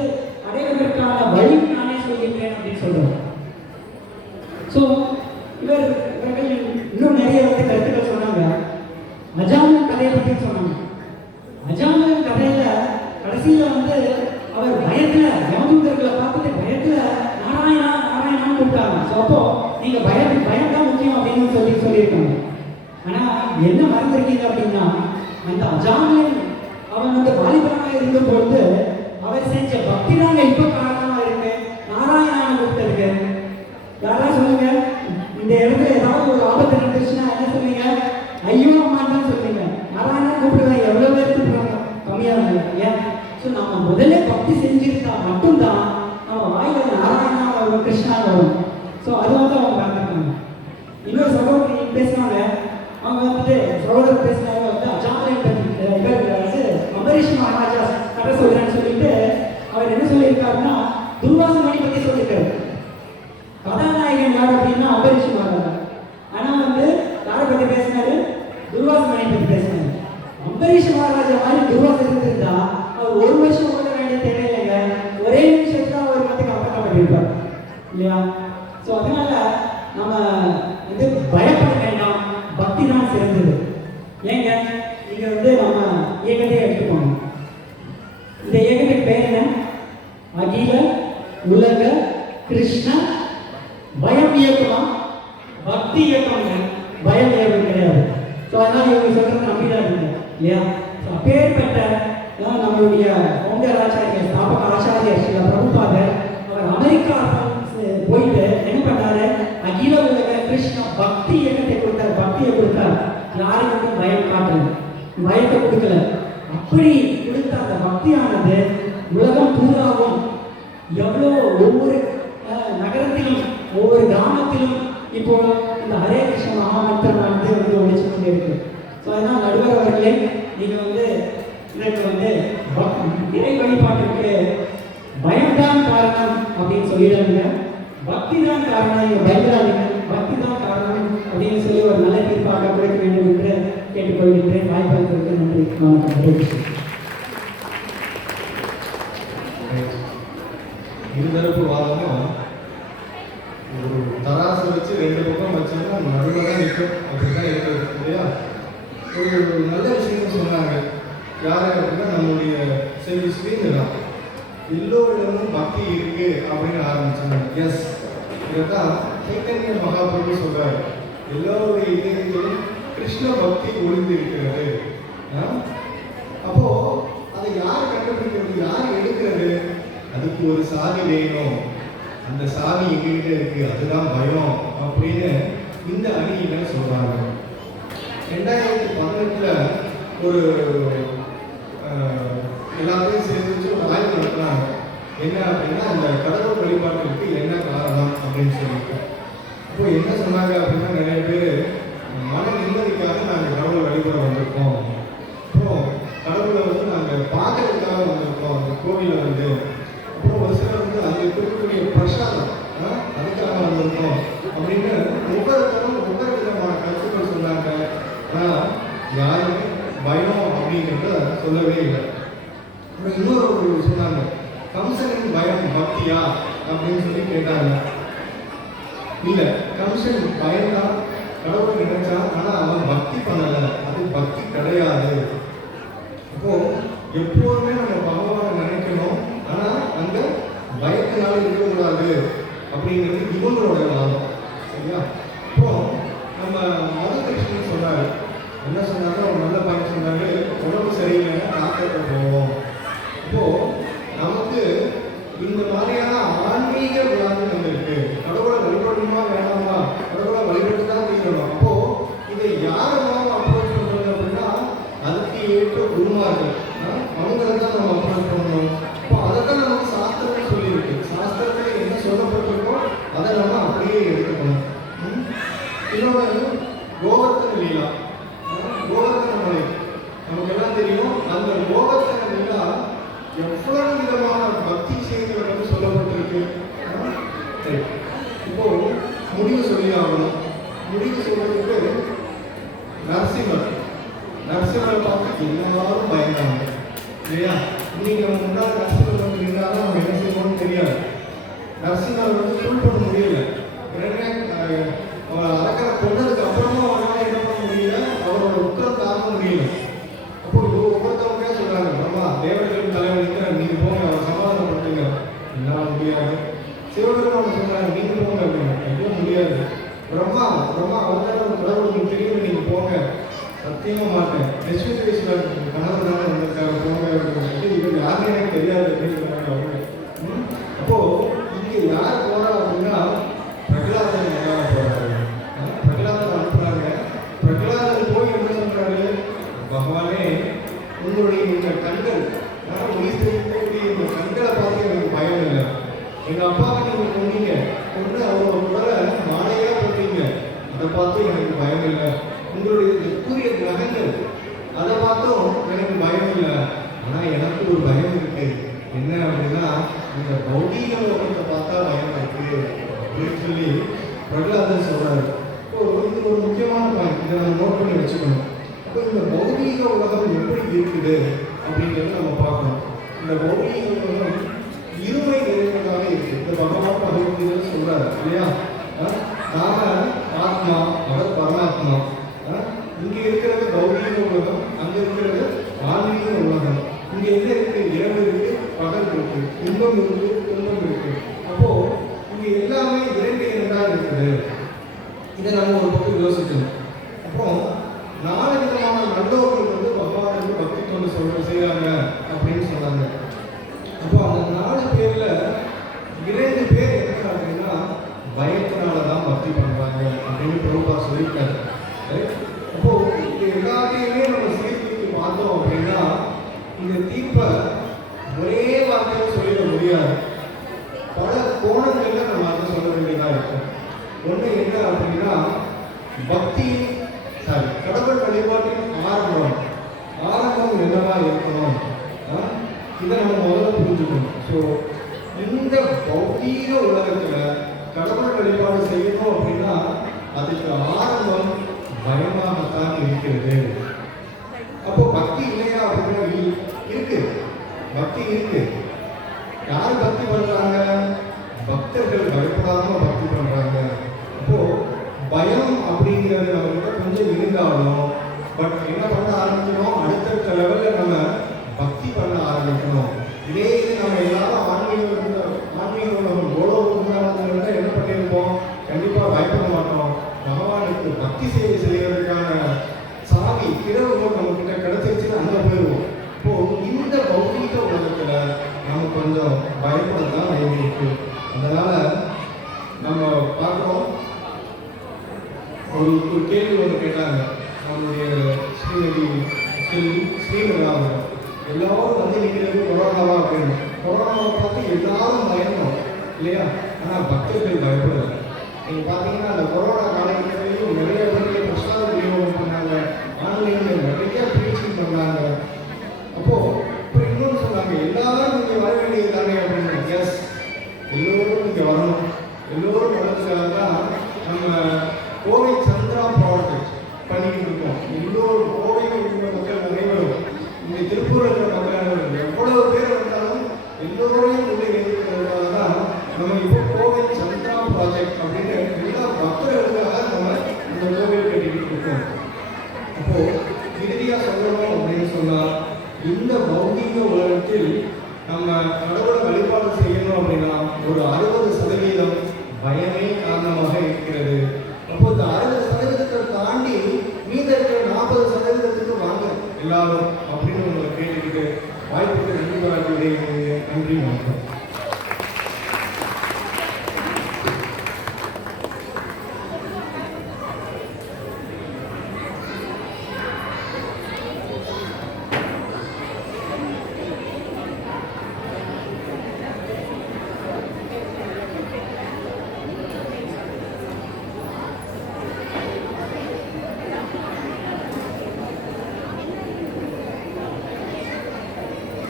அடைவதற்கான வழி நானே சொல்லியிருக்கேன் அப்படின்னு சொல்றாரு. ஸோ இவர்கள் இன்னும் நிறைய வந்து கருத்துக்கள் சொன்னாங்க. அஜாமின் கதையை பற்றி சொன்னாங்க. அஜாமின் கதையில கடைசியில வந்து அவர் பயத்துல யமதூதர்களை பார்த்துட்டு பயத்துல நாராயணா நாராயணான்னு கூப்பிட்டாங்க. ஸோ அப்போ நீங்க பயம் தான் முக்கியம் அப்படின்னு சொல்லியிருக்காங்க. ஆனா என்ன மறந்துருக்கீங்க அப்படின்னா, அந்த அஜாமின் அவன் வந்து வாலிபனாக இருந்த பொழுது அவர் செஞ்ச பக்தி தாங்க இப்ப காரணமா இருக்கு நாராயணான்னு கூப்பிட்டதுக்கு. யாராவது சொல்லுங்க, இந்த இடத்துல ஏதாவது ஒரு ஆபத்து நடந்துச்சுன்னா என்ன சொல்லுங்க? ஐயோ அம்மான்னு தான் சொல்லுங்க. நாராயணா கூப்பிடுவேன் எவ்வளவு பேருக்கு கம்மியாக ஏன்? ஸோ நம்ம முதல்ல பக்தி செஞ்சிருந்தா மட்டும்தான் நம்ம வாயில நாராயணா வரும், கிருஷ்ணா வரும். ஸோ அது வந்து அவங்க பார்த்துருக்காங்க. இன்னொரு சகோதரி பேசினாங்க. அவங்க வந்துட்டு சகோதரர் பேசினாங்க வந்து அஜாமலை பற்றி இவர் வந்து அம்பரீஷ் மகாராஜா கதை சொல்றேன்னு சொல்லிட்டு அவர் என்ன சொல்லியிருக்காருன்னா, துர்வாச மணி பற்றி சொல்லியிருக்காரு. கதாநாயகன் யார் அப்படின்னா அம்பரீஷ் மகாராஜா. ஆனா வந்து யாரை பத்தி பேசினாரு? துர்வாச மணி பத்தி பேசினாரு. அம்பரீஷ் மகாராஜா மாதிரி துர்வாசம் இருந்திருந்தா அவர் 1 வருஷம் ஓட வேண்டிய தேவையில்லைங்க, ஒரே நிமிஷத்துல அவர் வந்து காப்பாற்றப்பட்டிருப்பார் இல்லையா? ஸோ அதனால நம்ம வந்து பயப்பட வேண்டாம், பக்தி தான் சிறந்தது. ஏங்க நீங்க வந்து நம்ம இயக்கத்தை எடுத்துக்கோங்க. இந்த இயக்கத்துக்கு பேர் என்ன? அகில உலக கிருஷ்ண பயம் இயக்கமா? பக்தி இயக்கம், பயம் இயக்கம் கிடையாது. ஸோ அதனால இவங்க சொல்றது நம்பிதான் இருக்கு இல்லையா? அப்பேற்பட்ட நம்மளுடைய ஃபவுண்டர் ஆச்சாரிய ஸ்தாபக ஆச்சாரியர் ஸ்ரீல பிரபுபாதர் அவர் அமெரிக்கா போயிட்டு என்ன பண்ணாரு? அகில உலக கிருஷ்ண பக்தி இயக்கத்தை கொடுத்தார். பக்தியை கொடுத்தார். யாருக்கும் பயம் காட்டல, பயத்தை கொடுக்கல. அப்படி கொடுத்த அந்த பக்தியானது உலகம் பூராவும் எவ்வளோ ஒவ்வொரு நகரத்திலும் ஒவ்வொரு கிராமத்திலும் இப்போ இந்த ஹரே கிருஷ்ண மகாமந்திரமானது வந்து ஒழிச்சு கொண்டே இருக்கு. ஸோ அதனால் நடுவர் அவர்களே, நீங்க வந்து எனக்கு வந்து இறை வழிபாட்டுக்கு பயம்தான் காரணம் அப்படின்னு சொல்லிடுறாங்க. பக்தி தான் காரணம், இங்கே பயப்படாதீங்க, பக்தி தான் காரணம் அப்படின்னு சொல்லி ஒரு நல்ல தீர்ப்பாக கொடுக்க வேண்டும் என்று கேட்டுக்கொள்கின்றேன். வாய்ப்பாளர்களுக்கு நன்றி. வணக்கம். இருதரப்பு வாதமும் ஒரு தராசு வச்சு ரெண்டு பக்கம் வச்சோம்னா நடுவில் தான் நிற்கும். அப்படிதான் இருக்கிறது இல்லையா? ஒரு நல்ல விஷயம் சொன்னாங்க. யாரு அப்படின்னா நம்முடைய செல்வி ஸ்ரீங்கதான் எல்லோரிடமும் பக்தி இருக்கு அப்படின்னு ஆரம்பிச்சாங்க. எஸ், இதைத்தான் சைத்தன்ய மகாபிரபு சொல்றாரு. எல்லோருடைய இதயத்திலும் கிருஷ்ண பக்தி ஒளிந்து இருக்கிறது. அப்போ அதை யார் கண்டுபிடிக்கிறது, யார் எடுக்கிறது? அதுக்கு ஒரு சாவி வேணும். அந்த சாவி எங்ககிட்ட இருக்கு, அதுதான் பயம் அப்படின்னு இந்த அணியில சொல்றாங்க. 2018 ஒரு எல்லாத்தையும் சேர்த்து வச்சு ஒரு ஆய்வு நடத்துறாங்க. என்ன அப்படின்னா, அந்த கடவுள் வழிபாட்டுக்கு என்ன காரணம் அப்படின்னு சொல்லிட்டு. இப்போ என்ன சொன்னாங்க அப்படின்னா, நிறைய பேர் மன நிம்மதிக்காக நாங்கள் கடவுளை வழிபட வந்திருக்கோம், அப்புறம் கடவுளை வந்து நாங்கள் பார்க்கறதுக்காக வந்திருக்கோம் அந்த கோவிலில் வந்து, அப்புறம் ஒரு சிலர் வந்து அங்கே இருக்கக்கூடிய பிரசாதம் அதுக்காக வந்திருக்கோம் அப்படின்னு ஒவ்வொருத்தரும் ஒவ்வொரு விதமான கருத்துக்கள் சொன்னாங்க. ஆனால் யாருமே பயம் அப்படிங்கிறத சொல்லவே இல்லை. இன்னொரு சொன்னாங்க, கம்சனின் பயம் பக்தியா அப்படின்னு சொல்லி கேட்டாங்க. இல்லை, கம்சன் பயந்தான், கடவுள் நினைச்சான், ஆனால் அவன் பக்தி பண்ணலை, அது பக்தி கிடையாது. அப்போ எப்போதுமே நம்ம பகவானை நினைக்கணும், ஆனால் அங்க பயத்தினால இருக்கக்கூடாது அப்படிங்கிறது இவங்களோட வாதம். சரியா? இப்போ நம்ம மதுகிருஷ்ணன் சொன்னாரு. என்ன சொன்னாங்க, ஒரு நல்ல பையன் சொன்னாரு, உடம்பு சரியில்லைன்னா டாக்டர்கிட்ட போவோம். இப்போ நமக்கு இந்த மாதிரியான ஆன்மீக வியாதிகள் இருக்கு. கடவுளை வழிபடணுமா வேணாமா, கடவுளை வழிபட்டு தான் தீரணும். அப்போ இதை யாரெல்லாம் அப்ரோச் பண்றது அப்படின்னா, அதுக்கு ஏற்ற குருமார்கள் அவங்களை தான் நம்ம அப்ரோச் பண்ணணும். இப்போ அதை தான் நமக்கு சாஸ்திரமே சொல்லியிருக்கு. சாஸ்திரத்தில் என்ன சொல்லப்பட்டிருக்கோ அதை நம்ம அப்படியே எடுத்துக்கணும். இன்னொன்று கோவர்த்தன லீலா, கோவர்த்தன மலை நமக்கு எல்லாம் தெரியும். அந்த கோவர்த்தன லீலா எவ்வளவு விதமான பக்தி செய்திகள் வந்து சொல்லப்பட்டிருக்கு. சரி, இப்போ முடிவு சொல்லி ஆகணும். முடிவு சொல்றதுக்கு நரசிம்மரை பார்த்து எல்லாரும் பயந்தாங்க இல்லையா? இன்னைக்கு நம்ம முன்னாள் நரசிம்மர் வந்து இருந்தாலும் நம்ம என்ன செய்வோம்னு தெரியாது. நரசிம்மரை வந்து ஃபுல் பண்ண முடியல. அவர் அரக்கரை கொண்டதுக்கு அப்புறமா அவரால் என்ன பண்ண முடியல, அவரோட உத்தரம் தாங்க முடியல. அப்போ ஒவ்வொருத்தவங்க சொல்றாங்க, பிரம்மா தேவர்களுக்கு தலைவர் இருக்கிற, நீங்க போங்க அவர் சமாதானப்படுத்துங்க. என்னால் முடியாது. சிவபெருமான் சொல்றாங்க, நீங்க போங்க அப்படின்னு. எதுவும் முடியாது. பிரம்மா அவர்தான் கடவுள், நீங்க தெரியும், நீங்க போங்க. சத்தியமா மாட்டேன். நெஸ்வீஸ்வரர் கணவர் தானே வந்திருக்காரு, போங்க அப்படின்னு. இவர் யாருன்னு எனக்கு தெரியாது அப்படின்னு சொல்றாங்க அவங்க. அப்போ இங்க யார் போறா அப்படின்னா, பிரகலாதன் போறாரு. பிரகலாதன் அனுப்புறாங்க. பிரகலாதன் போய் என்ன சொல்றாரு, பகவானே உங்களுடைய இந்த கண்கள், உயிர்த்தக்கூடிய இந்த கண்களை பார்த்து எனக்கு பயம் இல்லை. எங்க அப்பாவை நீங்க கொண்டீங்க, கொண்டு அவரோட உடலை மாலையா போட்டீங்க, அதை பார்த்து எனக்கு பயம் இல்லை. உங்களுடைய கூறிய கிரகங்கள், அதை பார்த்தும் எனக்கு பயம் இல்லை. ஆனா எனக்கு ஒரு பயம் இருக்கு. என்ன அப்படின்னா, இந்த பௌதீக உலகத்தை பார்த்தா பயம் இருக்கு அப்படின்னு சொல்லி பிரகலாதன் சொல்றாரு. இது ஒரு முக்கியமான பாயிண்ட், இதை நம்ம நோட் பண்ணி வச்சுக்கணும். அப்போ இந்த பௌதீக உலகம் எப்படி இருக்குது அப்படிங்கிறத நம்ம பார்க்கணும். இந்த பௌதீக உலகம் இருமை நிறைந்ததாக இருக்கு. இந்த பகவான் பகவத்கீதை சொல்றாரு இல்லையா? நாம ஆத்மா, அவர் பரமாத்மா. இங்க இருக்கிறது பௌதீக உலகம், அங்க இருக்கிறது ஆன்மீக உலகம். இங்க என்ன இருக்கு? இரவு இருக்கு, பகல் இருக்கு, இன்பம் இருக்கு, துன்பம் இருக்கு. அப்போ இங்க எல்லாமே இரண்டா இருக்குது. இதை நம்ம ஒரு பக்கம் யோசிக்கணும். அப்போ 4 விதமான நல்லோர்கள் வந்து பகவானுக்கு பக்தி தொண்டு செய்யறாங்க அப்படின்னு சொன்னாங்க. அப்போ அந்த 4 பேர்ல 2 பேர் என்ன அப்படின்னா பயத்தினாலதான் பக்தி பண்றாங்க அப்படின்னு பிரபுபா சொல்லியிருக்காரு. அப்போ இது எல்லாத்தையுமே நம்ம சீர்தூக்கி பார்த்தோம் அப்படின்னா, இந்த தீர்ப்பை ஒரே வார்த்தையில சொல்லிட முடியாது. பல கோணங்கள்ல நம்ம அதை சொல்ல வேண்டியதா இருக்கும். ஒண்ணு என்ன அப்படின்னா, பக்தி கடவுள் வழிபாட்டின் ஆரம்பம் என்னவா இருக்கணும், இதை நம்ம முதல்ல புரிஞ்சுக்கணும். ஸோ இந்த பௌதீக உலகத்துல கடவுள் வழிபாடு செய்யணும் அப்படின்னா அதுக்கு ஆரம்பம் பயமாகத்தான் இருக்கிறது. அப்போ பக்தி இல்லையா அப்படின்னா இருக்கு, பக்தி இருக்கு. யார் பக்தி பண்றாங்க? பக்தர்கள் பயப்படாம பக்தி பண்றாங்க. அப்போ பயம் அப்படிங்கிறது அவங்ககிட்ட கொஞ்சம் இருந்தாலும் பட் என்ன பண்ண ஆரம்பிக்கணும், அடுத்தடுத்த லெவலில் நம்ம பக்தி பண்ண ஆரம்பிக்கணும். இதே இது நம்ம எல்லாரும் ஆன்மீக உலகம் உலகம் என்ன பண்ணியிருப்போம், கண்டிப்பாக பயப்பட மாட்டோம். பகவானுக்கு பக்தி சேவை செய்யறதுக்கான சாவி திறவுகோல் நம்ம கிட்ட கிடைச்சிருச்சுன்னு அங்கே போயிடுவோம். இப்போ இந்த பௌதீக உலகத்துல நம்ம கொஞ்சம் பயப்படதான் இருக்கு. அதனால நம்ம பார்க்குறோம், ஒரு கேள்வி ஒன்று கேட்டாங்க நம்மளுடைய ஸ்ரீமதி ஸ்ரீமதி எல்லாரும் வந்து நிற்கிறது கொரோனாவா அப்படின்னு. கொரோனாவை பார்த்து எல்லாரும் பயந்தோம் இல்லையா? ஆனால் பக்தர்கள் பயப்படலை. நீங்கள் பார்த்தீங்கன்னா அந்த கொரோனா காலகட்டத்திலையும் நிறைய பேர் பிரசாத விநியோகம் பண்ணாங்க, ஆன்லைனில் நிறைய பிரீச்சிங் பண்ணாங்க. அப்போது இப்போ இன்னொன்று சொன்னாங்க, எல்லாரும் நீங்கள் வர வேண்டியது தானே அப்படின்னு. எஸ், எல்லோரும் இங்கே வரணும். எல்லோரும் வரதுக்காக தான் நம்ம கோவை சந்திரா ப்ராஜெக்ட் பண்ணிக்கிட்டு இருக்கோம். எல்லோரும் கோவையில் உள்ள மக்கள் அனைவரும், இங்கே திருப்பூர் இருக்கிற மக்கள் எவ்வளவு பேர் வந்தாலும் எல்லோரையும் உள்ள ஏற்றுக்கிறதுக்காக தான் நம்ம இப்போ கோவை சந்திரா ப்ராஜெக்ட் அப்படின்னு எல்லா பக்தர்களுக்காக நம்ம இந்த கோவில் கட்டிக்கிட்டு இருக்கோம். அப்போ இறுதியாக சொல்லணும் அப்படின்னு சொன்னால், இந்த பௌதீக உலகத்தில் நம்ம கடவுளை வழிபாடு செய்யணும் அப்படின்னா ஒரு 60% பயமே காரணமாக இருக்கிறது. அப்போ இந்த 60% தாண்டி மீத இருக்கிற 40% வாங்க எல்லாரும் அப்படின்னு உங்களை கேட்டுக்கிட்டு வாய்ப்புக்கு நன்றி பாராட்டுடைய நன்றி வணக்கம்.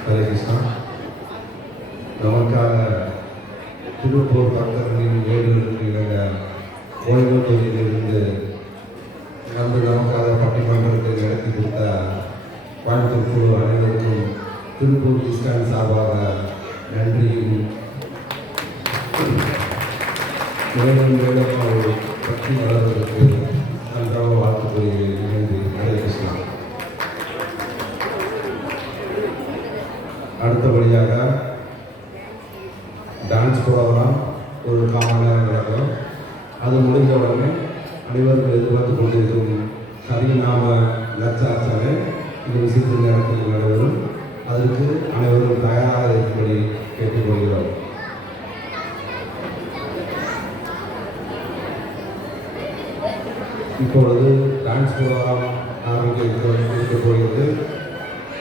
ஹரே கிருஷ்ணா. நமக்காக திருப்பூர் பக்தர்களின் வேண்டுதலுக்கு இணங்க கோயம்புத்தூரிலிருந்து நமக்காக பட்டிமன்றத்தை நடத்தி கொடுத்த கோயம்புத்தூர் குழு அனைவருக்கும் திருப்பூர் இஸ்கான் சார்பாக நன்றியும் மேலும் மேலும் அவர் பக்தி வளர்வதற்கு நன்றாக வாழ்த்து கூறுகிறேன். நன்றி. ஹரே கிருஷ்ணா. அடுத்தபடியாக டான்ஸ் ப்ரோக்ராம் ஒரு 1/4 மணி நேரம் நடக்கும். அது முடிஞ்ச உடனே அனைவரும் எதிர்பார்த்து கொண்டிருக்கும் ஹரிநாம லட்சார்ச்சனை இந்த விஷயத்தில் நேரத்தில் நடைபெறும். அதற்கு அனைவரும் தயாராக இருக்கும்படி கேட்டுக்கொள்கிறோம். இப்பொழுது டான்ஸ் ப்ரோக்ராம் ஆரம்பிக்க போகிறது.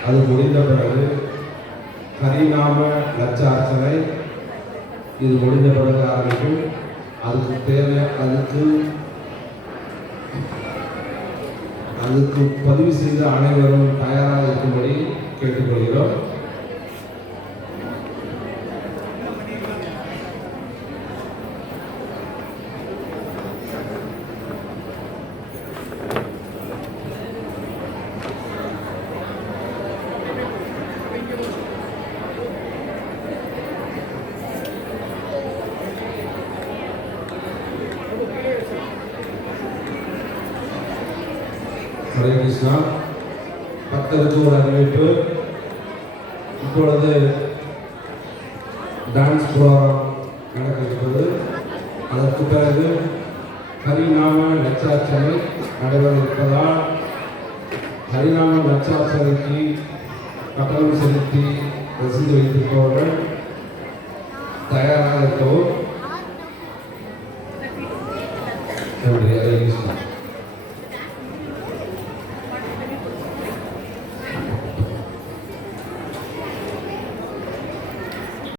அது முடிந்த பிறகு ஹரிநாம லட்சார்ச்சனை இது முடிந்த பிறகு ஆரம்பிக்கும். அதுக்கு பதிவு செய்த அனைவரும் தயாராக இருக்கும்படி கேட்டுக்கொள்கிறோம். ஹரே கிருஷ்ணா. பக்தருக்கு ஒரு அறிவிப்பு. இப்பொழுது டான்ஸ் ப்ரோக்ராம் நடக்க இருப்பது. அதற்கு பிறகு ஹரிநாம லட்சார்ச்சனை நடைபெற இருப்பதால் ஹரிநாம லட்சார்ச்சனைக்கு கட்டணம் செலுத்தி ரசீது வைத்திருப்பவர்கள் தயாராக இருக்கவும். நன்றி.